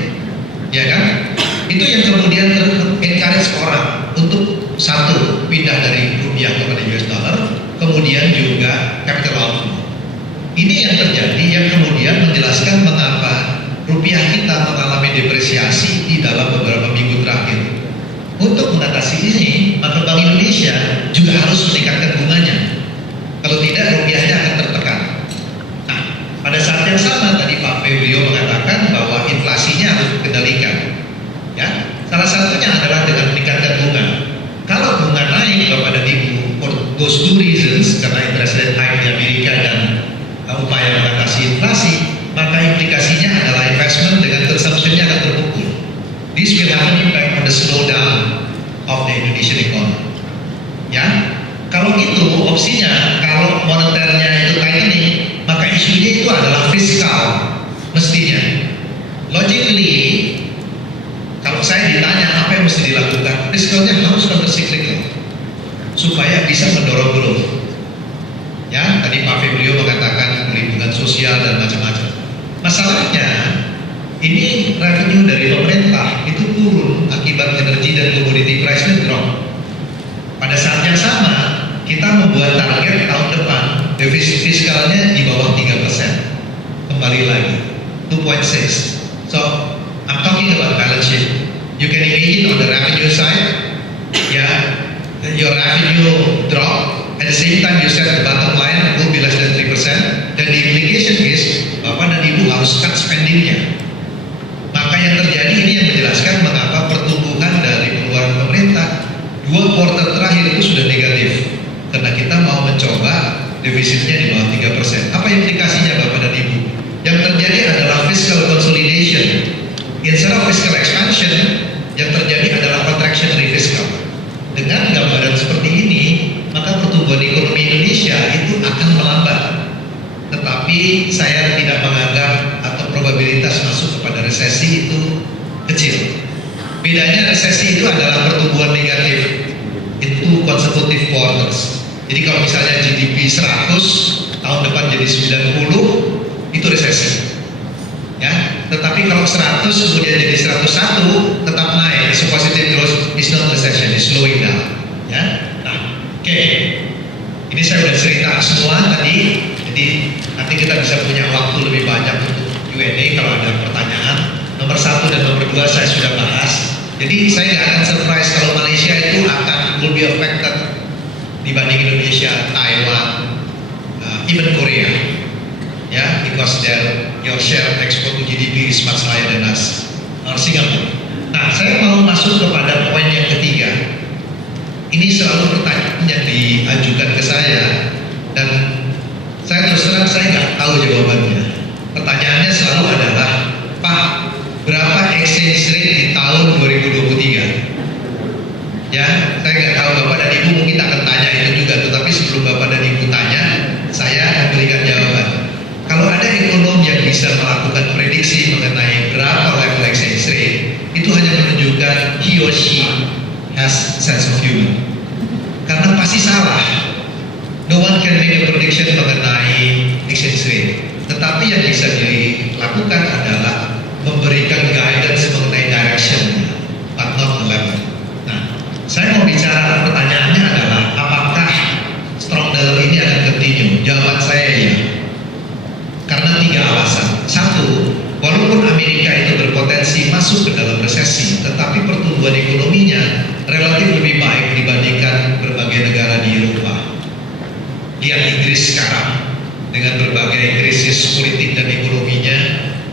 Ya kan? Itu yang kemudian encourage orang untuk satu, pindah dari rupiah kepada US dollar, kemudian juga capital outflow. Ini yang terjadi, yang kemudian menjelaskan mengapa rupiah kita mengalami depresiasi di dalam beberapa minggu terakhir. Untuk mengatasi ini, maka Bank Indonesia juga harus meningkatkan bunganya. Kalau tidak, rupiahnya akan tertekan. Nah, pada saat yang sama tadi Pak Febrio mengatakan bahwa inflasinya harus dikendalikan. Ya, salah satunya adalah dengan meningkatkan bunga. Kalau bunga naik, Bapak dan Ibu, for those two reasons, karena interest rate high di Amerika dan upaya mengatasi inflasi, maka implikasinya adalah investment dengan consumption-nya akan terpukul. This will have an impact on the slowdown of the Indonesian economy. Ya, kalau itu opsinya, kalau moneternya itu tightening, maka isunya itu adalah fiskal mestinya. Logically, kalau saya ditanya apa yang mesti dilakukan, fiskalnya harus countercyclical supaya bisa mendorong growth. Ya, tadi Pak Febrio mengatakan perlindungan sosial dan macam-macam. Masalahnya, ini revenue dari pemerintah itu turun akibat energi dan commodity price-nya drop. Pada saat yang sama, kita membuat target tahun depan defisit fiskalnya di bawah 3%. Kembali lagi, 2.6. So, I'm talking about balance sheet. You can imagine on the revenue side, your revenue drop. At the same time, you set the bottom line will be less than 3%. Dan the implication is, Bapak dan Ibu harus cut spendingnya. Maka yang terjadi ini yang menjelaskan mengapa pertumbuhan dari pengeluaran pemerintah 2 kuartal terakhir itu sudah negatif. Karena kita mau mencoba defisitnya di bawah 3%. Apa implikasinya Bapak dan Ibu? Yang terjadi adalah fiscal consolidation. Instead of fiscal expansion, yang terjadi adalah contractionary fiscal. Dengan gambaran seperti ini, maka pertumbuhan ekonomi Indonesia itu akan melambat. Tetapi saya tidak menganggap atau probabilitas masuk kepada resesi itu kecil. Bedanya resesi itu adalah pertumbuhan negatif itu consecutive quarters. Jadi kalau misalnya GDP 100, tahun depan jadi 90, itu resesi. Ya, tetapi kalau 100 kemudian jadi 101, tetap naik. It's a positive growth, it's not recession, it's slowing down. Ya, nah, oke. Ini saya sudah cerita semua tadi, jadi nanti kita bisa punya waktu lebih banyak untuk Q&A kalau ada pertanyaan. Nomor 1 dan nomor 2 saya sudah bahas. Jadi saya nggak akan surprise kalau Malaysia itu akan will be affected dibanding Indonesia, Taiwan, even Korea. Ya, because your share of export to GDP is much higher than us, or Singapore. Nah, saya mau masuk kepada poin yang ketiga. Ini selalu pertanyaan yang diajukan ke saya, dan saya terus terang saya nggak tahu jawabannya. Pertanyaannya selalu adalah, Pak, berapa exchange rate di tahun 2023? Ya, saya nggak tahu Bapak dan Ibu mungkin akan tanya itu juga, tetapi sebelum Bapak dan Ibu tanya, saya memberikan jawaban. Kalau ada ekonom yang bisa melakukan prediksi mengenai berapa level exchange rate, itu hanya menunjukkan he or she has sense of humor. Karena pasti salah. No one can make a prediction mengenai exchange rate. Tetapi yang bisa dilakukan adalah memberikan guidance mengenai direction, but not the level. Nah, saya mau bicara, pertanyaannya adalah apakah strong dollar ini akan continue? Jawaban saya ya. Karena 3 alasan. 1, walaupun Amerika itu berpotensi masuk ke dalam resesi, tetapi pertumbuhan ekonominya relatif lebih baik dibandingkan berbagai negara di Eropa. Lihat Inggris sekarang dengan berbagai krisis politik dan ekonominya,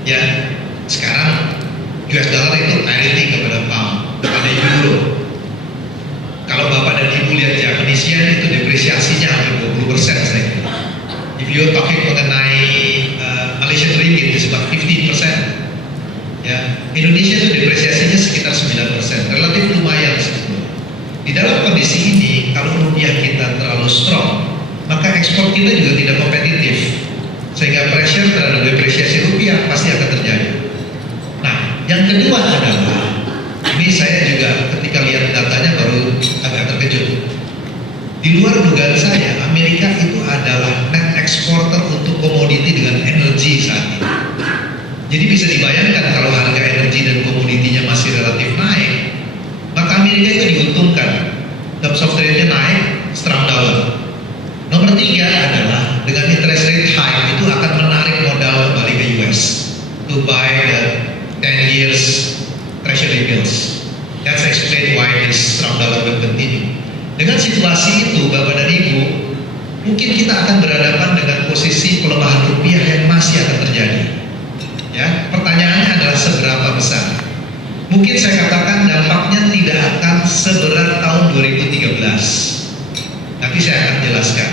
ya sekarang US dollar itu parity kepada pound, kepada euro. Kalau Bapak dan Ibu lihat Japanese yen itu depresiasinya hampir 20% saya kira. If you're talking mengenai Malaysian ringgit itu sekitar 15%. Ya, Indonesia itu depresiasinya sekitar 9%, relatif lumayan sebetulnya. Di dalam kondisi ini, kalau rupiah kita terlalu strong, maka ekspor kita juga tidak kompetitif, sehingga pressure terhadap depresiasi rupiah pasti akan terjadi. Nah, yang kedua adalah, ini saya juga ketika lihat datanya baru agak terkejut. Di luar dugaan saya, Amerika itu adalah net exporter untuk komoditi dengan energi saat ini. Jadi bisa dibayangkan kalau harga energi dan komoditinya masih relatif naik, maka Amerika itu diuntungkan. Terms of trade-nya naik, strong dollar. Nomor 3 adalah dengan interest rate high itu akan menarik modal kembali ke US to buy the 10 years treasury bills. That's explain why this strong dollar will continue. Dengan situasi itu, Bapak dan Ibu, mungkin kita akan berhadapan dengan posisi pelemahan rupiah yang masih akan terjadi. Ya, pertanyaannya adalah seberapa besar? Mungkin saya katakan dampaknya tidak akan seberat tahun 2013. Nanti saya akan jelaskan.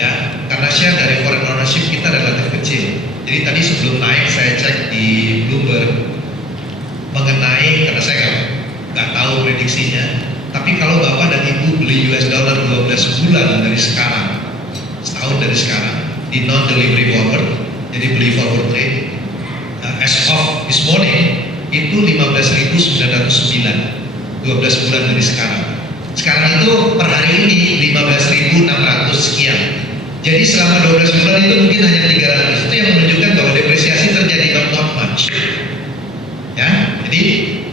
Ya, karena share dari foreign ownership kita relatif kecil. Jadi tadi sebelum naik saya cek di Bloomberg mengenai, karena saya nggak tahu prediksinya. Tapi kalau Bapak dan Ibu beli US dollar 12 bulan dari sekarang, setahun dari sekarang, di non-delivery forward, jadi beli forward trade, as of this morning, itu 15.909, 12 bulan dari sekarang. Sekarang itu per hari ini 15.600 sekian. Jadi selama 12 bulan itu mungkin hanya 300. Itu yang menunjukkan bahwa depresiasi terjadi, but not much. Ya, jadi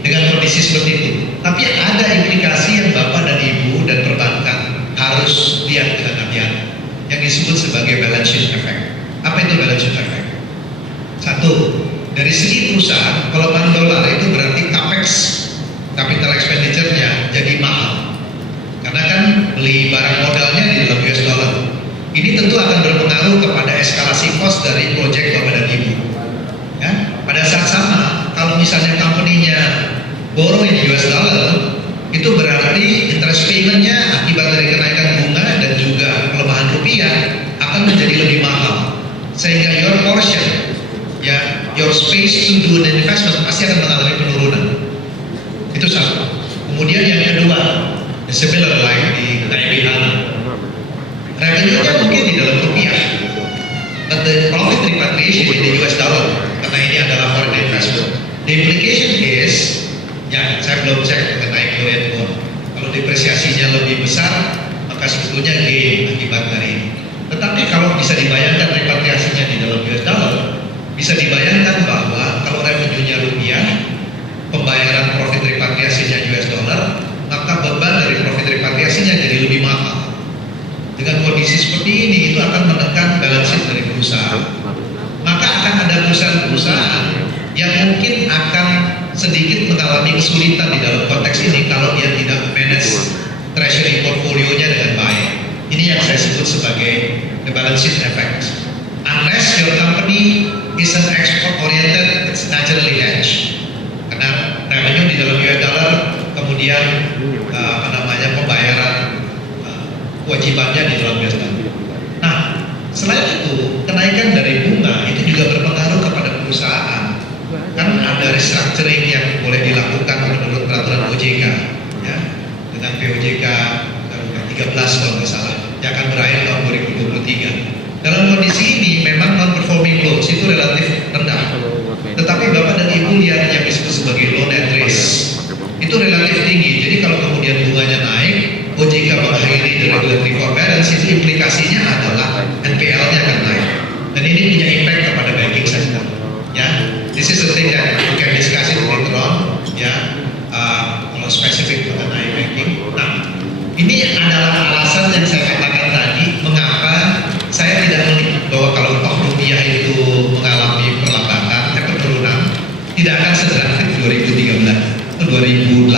dengan kondisi seperti itu. Tapi ada implikasi yang Bapak dan Ibu dan perbankan harus lihat dengan hati-hati, yang disebut sebagai balance sheet effect. Apa itu balance sheet effect? 1, dari segi perusahaan, pelemahan dolar itu berarti capex, capital expenditure-nya jadi mahal. Karena kan beli barang modalnya di dalam US dollar. Ini tentu akan berpengaruh kepada eskalasi cost dari proyek Bapak dan Ibu. Ya, pada saat sama, kalau misalnya company-nya borrow in US dollar, itu berarti interest payment-nya akibat dari kenaikan bunga dan juga pelemahan rupiah akan menjadi lebih mahal. Sehingga your portion, ya, your space to do an investment pasti akan mengalami penurunan. Itu satu. Kemudian yang kedua, similar like di KIB HANA, revenue-nya mungkin di dalam rupiah, but the profit repatriation in the US dollar, karena ini adalah foreign investment. The implication is, ya saya belum cek mengenai Korean won. Kalau depresiasinya lebih besar, maka sebetulnya gain akibat dari ini. Tetapi kalau bisa dibayangkan repatriasinya di dalam US dollar, bisa dibayangkan bahwa kalau revenue-nya rupiah, pembayaran profit repatriasinya US dollar, maka beban dari profit repatriasinya jadi lebih mahal. Dengan kondisi seperti ini, itu akan menekan balance sheet dari perusahaan. Maka akan ada perusahaan-perusahaan yang mungkin akan sedikit mengalami kesulitan di dalam konteks ini kalau dia tidak manage treasury portfolio-nya dengan baik. Ini yang saya sebut sebagai the balance sheet effect. Unless your company is an export oriented, it's naturally hedged. Karena revenue di dalam US dollar, kemudian pembayaran kewajibannya di dalam US dollar. Nah, selain itu, kenaikan dari bunga itu juga berpengaruh kepada perusahaan. Kan ada restructuring yang boleh dilakukan menurut peraturan OJK, ya, dengan POJK 13 kalau nggak salah, yang akan berakhir tahun 2023. Dalam kondisi ini memang non-performing loans itu relatif rendah. Tetapi Bapak dan Ibu lihat yang disebut sebagai loan at risk itu relatif tinggi. Jadi kalau kemudian bunganya naik, OJK mengakhiri the regulatory forbearance, itu implikasinya adalah NPL-nya akan naik. Dan ini punya impact kepada banking sector. Ya, this is the thing that we can discuss it later on. Ya, kalau spesifik mengenai banking. Nah, ini adalah alasan yang saya katakan tadi, mengapa saya tidak melihat bahwa kalau toh rupiah itu mengalami perlambatan, penurunan, tidak akan sedrastis 2013 atau 2008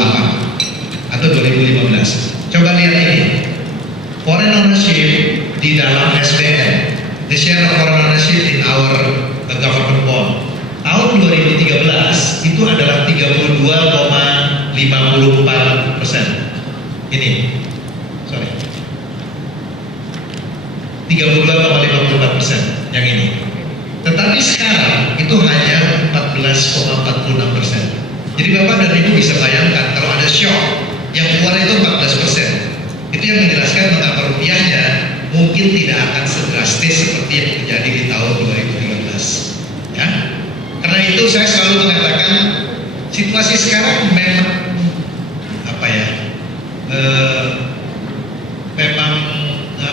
atau 2015. Coba lihat ini, foreign ownership di dalam SBN, the share of foreign ownership in our government bond. Tahun 2013 itu adalah 32,54%. Ini, sorry, 32,54% yang ini. Tetapi sekarang itu hanya 14,46%. Jadi Bapak dan Ibu bisa bayangkan kalau ada shock yang keluar itu 14%. Itu yang menjelaskan mengapa rupiahnya mungkin tidak akan sedrastis seperti yang terjadi di tahun 2013. Ya. Karena itu saya selalu mengatakan situasi sekarang memang memang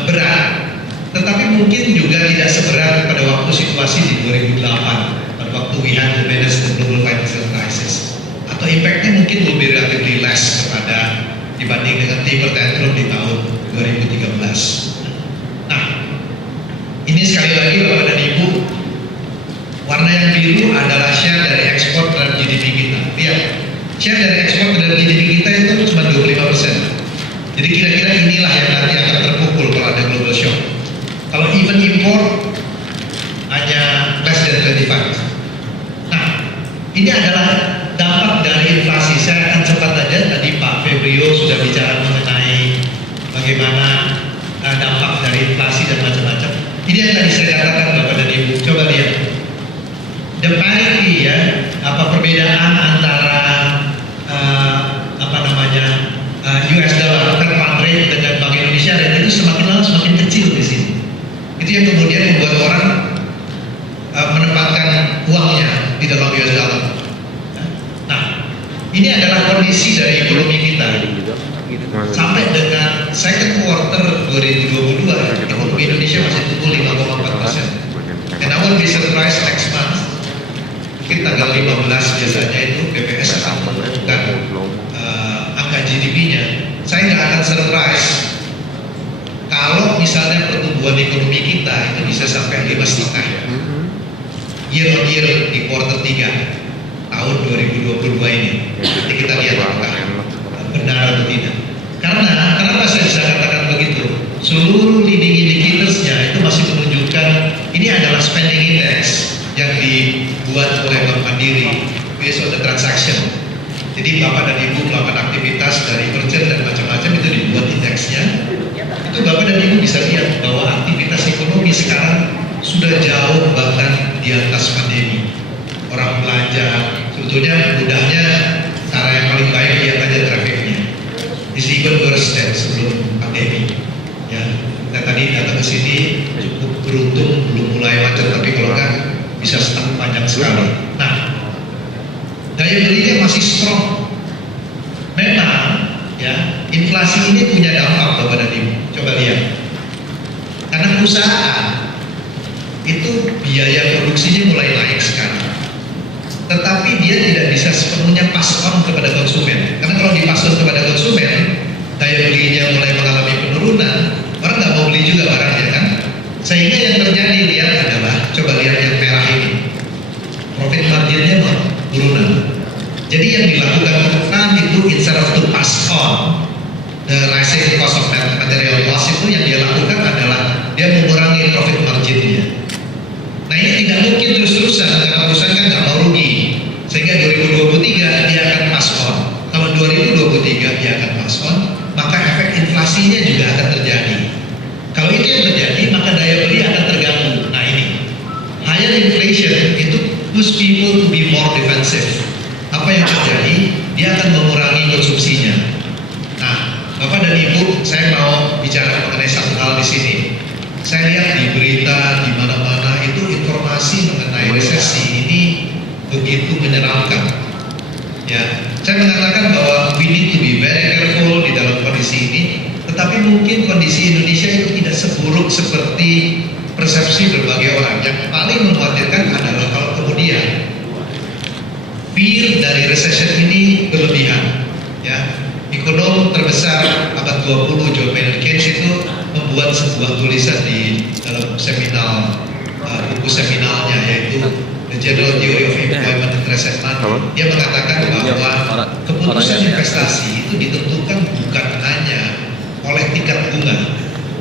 berat, tetapi mungkin juga tidak seberat pada waktu situasi di 2008 pada waktu we had to manage the global financial crisis, atau impactnya mungkin lebih relatively less kepada dibanding dengan taper tantrum di tahun 2013. Nah, ini sekali lagi Bapak dan Ibu, warna yang biru adalah share dari ekspor terhadap GDP kita. Lihat, share dari ekspor terhadap GDP kita itu cuma 25%. Jadi kira-kira inilah yang nanti akan terpukul kalau ada global shock. Kalau even import hanya less than 25. Nah, ini adalah dampak dari inflasi. Saya akan cepat aja, tadi Pak Febrio sudah bicara mengenai bagaimana dampak dari inflasi dan macam-macam. Ini yang tadi saya katakan Bapak dan Ibu. Coba lihat. The parity, ya, perbedaan antara US dollar Fed fund rate dengan Bank Indonesia rate itu semakin lama semakin kecil di sini. Itu yang kemudian membuat orang menempatkan uangnya di dalam US dollar. Nah, ini adalah kondisi dari ekonomi kita. Sampai dengan second quarter 2022, ekonomi Indonesia masih tumbuh 5,4%. And I won't be surprised next month, mungkin tanggal 15 biasanya itu BPS akan mengumumkan angka GDP-nya. Saya nggak akan surprise kalau misalnya pertumbuhan ekonomi kita itu bisa sampai 5,5 year on year di quarter 3 tahun 2022 ini. Nanti kita lihat apakah benar atau tidak. Karena kenapa saya bisa katakan begitu? Seluruh leading indicators-nya itu masih menunjukkan ini adalah spending index yang dibuat oleh Bank Mandiri based on the transaction. Jadi Bapak dan Ibu melakukan aktivitas dari merchant dan macam-macam itu dibuat indeksnya. Itu Bapak dan Ibu bisa lihat bahwa aktivitas ekonomi sekarang sudah jauh bahkan di atas pandemi. saja. Sebetulnya mudahnya cara yang paling baik lihat aja trafiknya. It's even worse than sebelum pandemi. Ya, kita tadi datang ke sini cukup beruntung belum mulai macet, tapi kalau kan bisa stuck panjang sekali. Nah, daya belinya masih strong. Memang ya, inflasi ini punya dampak Bapak dan Ibu. Coba lihat. Karena perusahaan itu biaya produksinya mulai naik sekarang. Tetapi dia tidak bisa sepenuhnya pass on kepada konsumen. Karena kalau di pass on kepada konsumen, daya belinya mulai mengalami penurunan, orang nggak mau beli juga barangnya kan. Sehingga yang terjadi lihat adalah, coba lihat yang merah ini, profit marginnya turunan. Jadi yang dilakukan perusahaan itu instead of to pass on the rising cost of material cost, itu yang dia lakukan adalah dia mengurangi profit marginnya. Nah ini tidak mungkin terus-terusan karena perusahaan kan nggak mau rugi. Sehingga 2023 dia akan pass on. Kalau 2023 dia akan pass on, maka efek inflasinya juga akan terjadi. Kalau itu yang terjadi, maka daya beli akan terganggu. Nah ini, higher inflation itu push people to be more defensive. Apa yang terjadi? Dia akan mengurangi konsumsinya. Nah, Bapak dan Ibu, saya mau bicara mengenai satu hal di sini. Saya lihat di berita di mana-mana itu informasi mengenai resesi ini begitu menyeramkan. Ya, saya mengatakan bahwa we need to be very careful di dalam kondisi ini. Tetapi mungkin kondisi Indonesia itu tidak seburuk seperti persepsi berbagai orang. Yang paling mengkhawatirkan adalah kalau kemudian fear dari recession ini berlebihan. Ya, ekonom terbesar abad 20 John Maynard Keynes itu membuat sebuah tulisan di dalam seminar buku seminalnya, yaitu The General Theory of Employment and Recession. Dia mengatakan bahwa keputusan investasi itu ditentukan bukan hanya oleh tingkat bunga,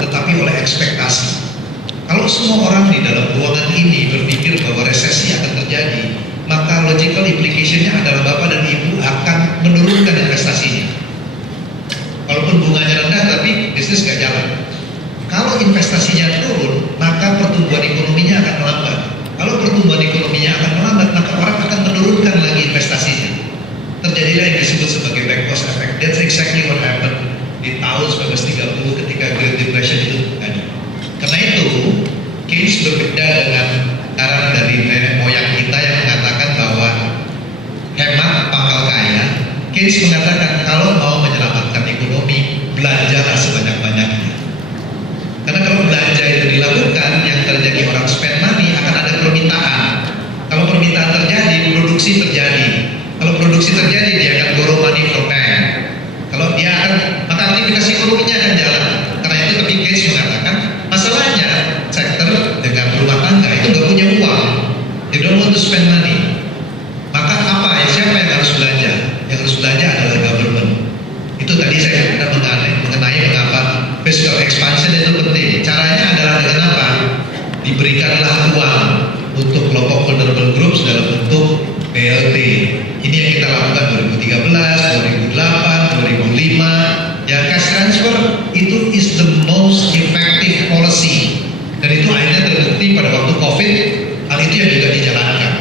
tetapi oleh ekspektasi. Kalau semua orang di dalam ruangan ini berpikir bahwa resesi akan terjadi, maka logical implication-nya adalah Bapak dan Ibu akan menurunkan investasinya. Walaupun bunganya rendah, tapi bisnis nggak jalan. Kalau investasinya turun, maka pertumbuhan ekonominya akan melambat. Kalau pertumbuhan ekonominya akan melambat, maka orang akan menurunkan lagi investasinya. Terjadilah yang disebut sebagai back cost effect. That's exactly what happened di tahun 1930 ketika Great Depression itu terjadi. Karena itu, Keynes berbeda dengan cara dari nenek moyang kita yang mengatakan bahwa hemat pangkal kaya. Keynes mengatakan kalau mau menyelamatkan ekonomi, belanjalah sebanyak-banyaknya. Karena kalau belanja itu dilakukan, yang terjadi orang spend money, akan ada permintaan. Kalau permintaan terjadi, produksi terjadi. Kalau produksi terjadi, dia akan borrow money from bank. Kalau dia akan, maka aktivitas ekonominya akan jalan. Karena itu tapi Keynes mengatakan, masalahnya sektor dengan rumah tangga itu nggak punya uang, they don't want to spend money. Maka apa ya, siapa yang harus belanja? Yang harus belanja adalah government. Itu tadi saya sudah mengenai mengapa fiscal expansion itu penting. Caranya adalah dengan apa? Diberikanlah uang untuk kelompok vulnerable groups dalam bentuk BLT. Ini yang kita lakukan 2013, 2008, 2005. Ya, cash transfer itu is the most effective policy. Dan itu akhirnya terbukti pada waktu COVID, hal itu yang juga dijalankan.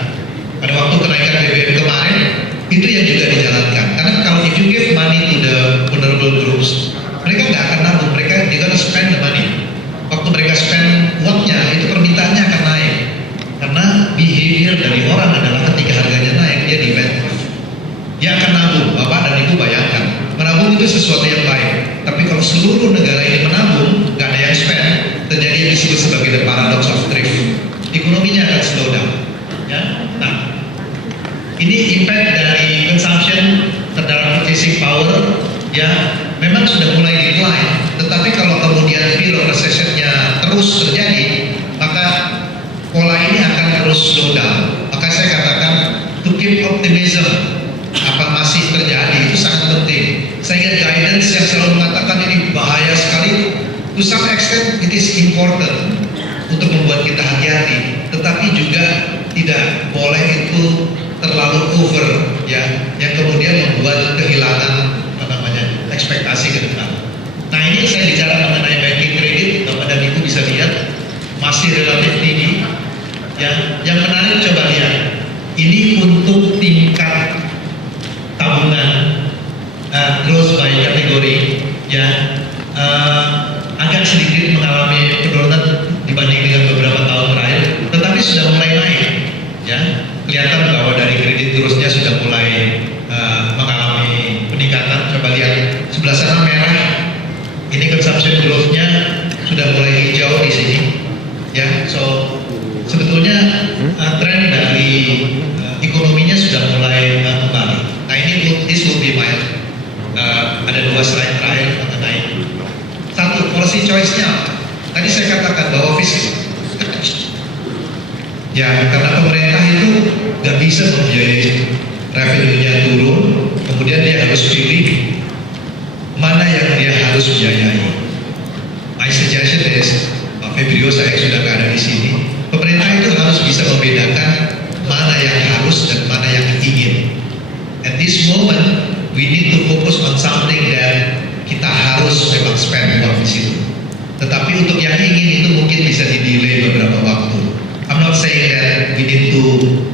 Pada waktu kenaikan BBM kemarin, itu yang juga dijalankan. Karena kalau if you give money to the vulnerable groups, mereka nggak akan nabung, mereka juga spend the money. Waktu mereka spend uangnya, itu permintaannya akan naik. Karena behavior dari orang adalah ketika harganya naik, dia defensive. Dia akan nabung. Bapak dan Ibu bayangkan, menabung itu sesuatu yang baik. Tapi kalau seluruh negara ini menabung, nggak ada yang spend, terjadi yang disebut sebagai the paradox of thrift. Ekonominya akan slow down. Ya? Nah, ini impact dari consumption terhadap purchasing power, ya memang sudah mulai decline. Tetapi kalau kemudian fear of recession-nya terus terjadi, maka pola ini akan terus slow down. Maka saya katakan to keep optimism apa masih terjadi itu sangat penting. Sehingga guidance yang selalu mengatakan ini bahaya sekali, to some extent it is important untuk membuat kita hati-hati. Tetapi juga tidak boleh itu terlalu over, ya, yang kemudian membuat kehilangan ekspektasi ke depan. Nah ini saya bicara mengenai banking kredit, Bapak dan Ibu bisa lihat masih relatif tinggi. Ya, yang menarik coba lihat ini untuk tingkat tabungan growth by kategori ya agak sedikit mengalami penurunan dibanding dengan beberapa tahun terakhir, tetapi sudah mulai naik ya. Kelihatan bahwa dari kredit growth-nya sudah mulai mengalami peningkatan. Coba lihat sebelah sana merah, ini consumption growth-nya sudah mulai hijau di sini ya. So sebetulnya tren dari ekonominya sudah mulai kembali. Nah ini this will be my ada 2 slide terakhir mengenai satu policy choice-nya. Tadi saya katakan bahwa fiskal ya, karena pemerintah itu nggak bisa membiayai revenue-nya turun, kemudian dia harus pilih mana yang dia harus biayai. My suggestion is, Pak Febrio, saya sudah nggak ada di sini. Pemerintah itu harus bisa membedakan mana yang harus dan mana yang ingin. At this moment, we need to focus on something that kita harus memang spend uang di situ. Tetapi untuk yang ingin itu mungkin bisa di-delay beberapa waktu. I'm not saying that we need to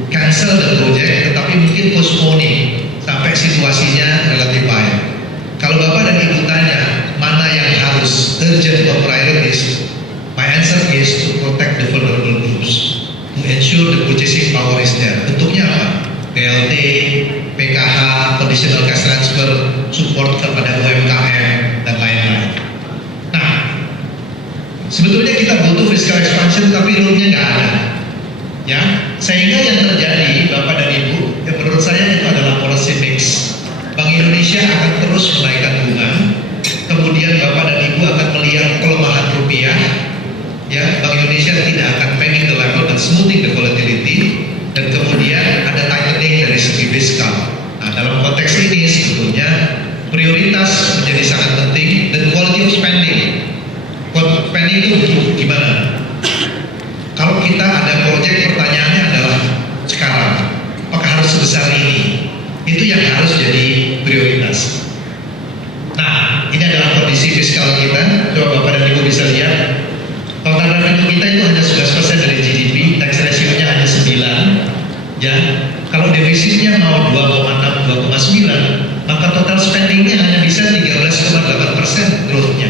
cancel the project, tetapi mungkin postponing sampai situasinya relatif baik. Kalau Bapak dan Ibu tanya mana yang harus urgent or priorities, my answer is to protect the vulnerable groups, to ensure the purchasing power is there. Bentuknya apa? BLT, PKH, conditional cash transfer, support kepada UMKM dan lain-lain. Nah, sebetulnya kita butuh fiscal expansion tapi roadnya nggak ada, ya. Sehingga yang terjadi, Bapak dan Ibu, yang menurut saya itu adalah policy mix. Bank Indonesia akan terus menaikkan bunga, kemudian Bapak dan Ibu akan melihat pelemahan rupiah, ya. Bank Indonesia tidak akan pegging the level dan smoothing the volatility, dan kemudian ada tightening dari segi fiskal. Nah, dalam konteks ini sebetulnya prioritas menjadi sangat penting dan quality of spending. Spending itu gimana? Kalau kita ada proyek, pertanyaannya adalah sekarang, apakah harus sebesar ini? Itu yang harus jadi prioritas. Nah, ini adalah kondisi fiskal kita. Coba Bapak dan Ibu bisa lihat, total revenue kita itu hanya 11% dari GDP, tax ratio-nya hanya 9, ya. Kalau defisitnya mau 2,6, 2,9, maka total spending-nya hanya bisa 13,8% growth-nya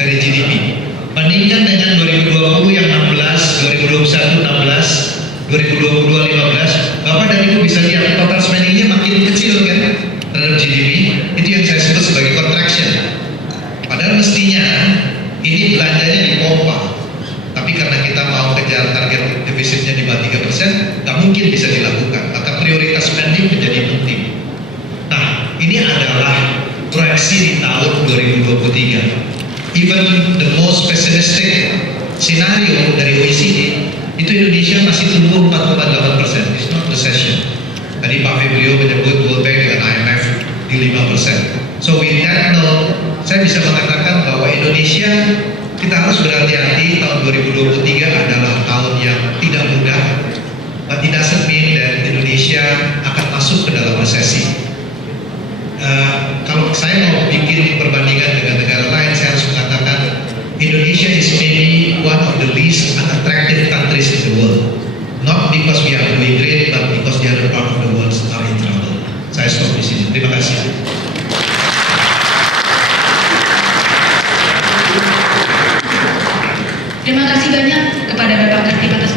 dari GDP. Bandingkan dengan 2020 yang 16, 2021 16, 2022 15, Bapak dan Ibu bisa lihat total spending-nya makin kecil kan terhadap GDP. Itu yang saya sebut sebagai contraction. Padahal mestinya ini belanjanya dipompa, tapi karena kita mau kejar target defisitnya di bawah 3%, nggak mungkin bisa dilakukan. Maka prioritas spending menjadi penting. Nah, ini adalah proyeksi di tahun 2023. Even the most pessimistic scenario dari OECD, itu Indonesia masih tumbuh 4,8%. It's not recession. Tadi Pak Febrio menyebut World Bank dengan IMF di 5%. So with that note, saya bisa mengatakan bahwa Indonesia, kita harus berhati-hati. Tahun 2023 adalah tahun yang tidak mudah, but it doesn't mean that Indonesia akan masuk ke dalam resesi. Kalau saya mau bikin perbandingan dengan negara lain, saya harus mengatakan Indonesia is maybe one of the least unattractive countries in the world. Not because we are doing great, but because the other part of the world are in trouble. Saya stop di sini. Terima kasih. Terima kasih banyak kepada Bapak Kartip atas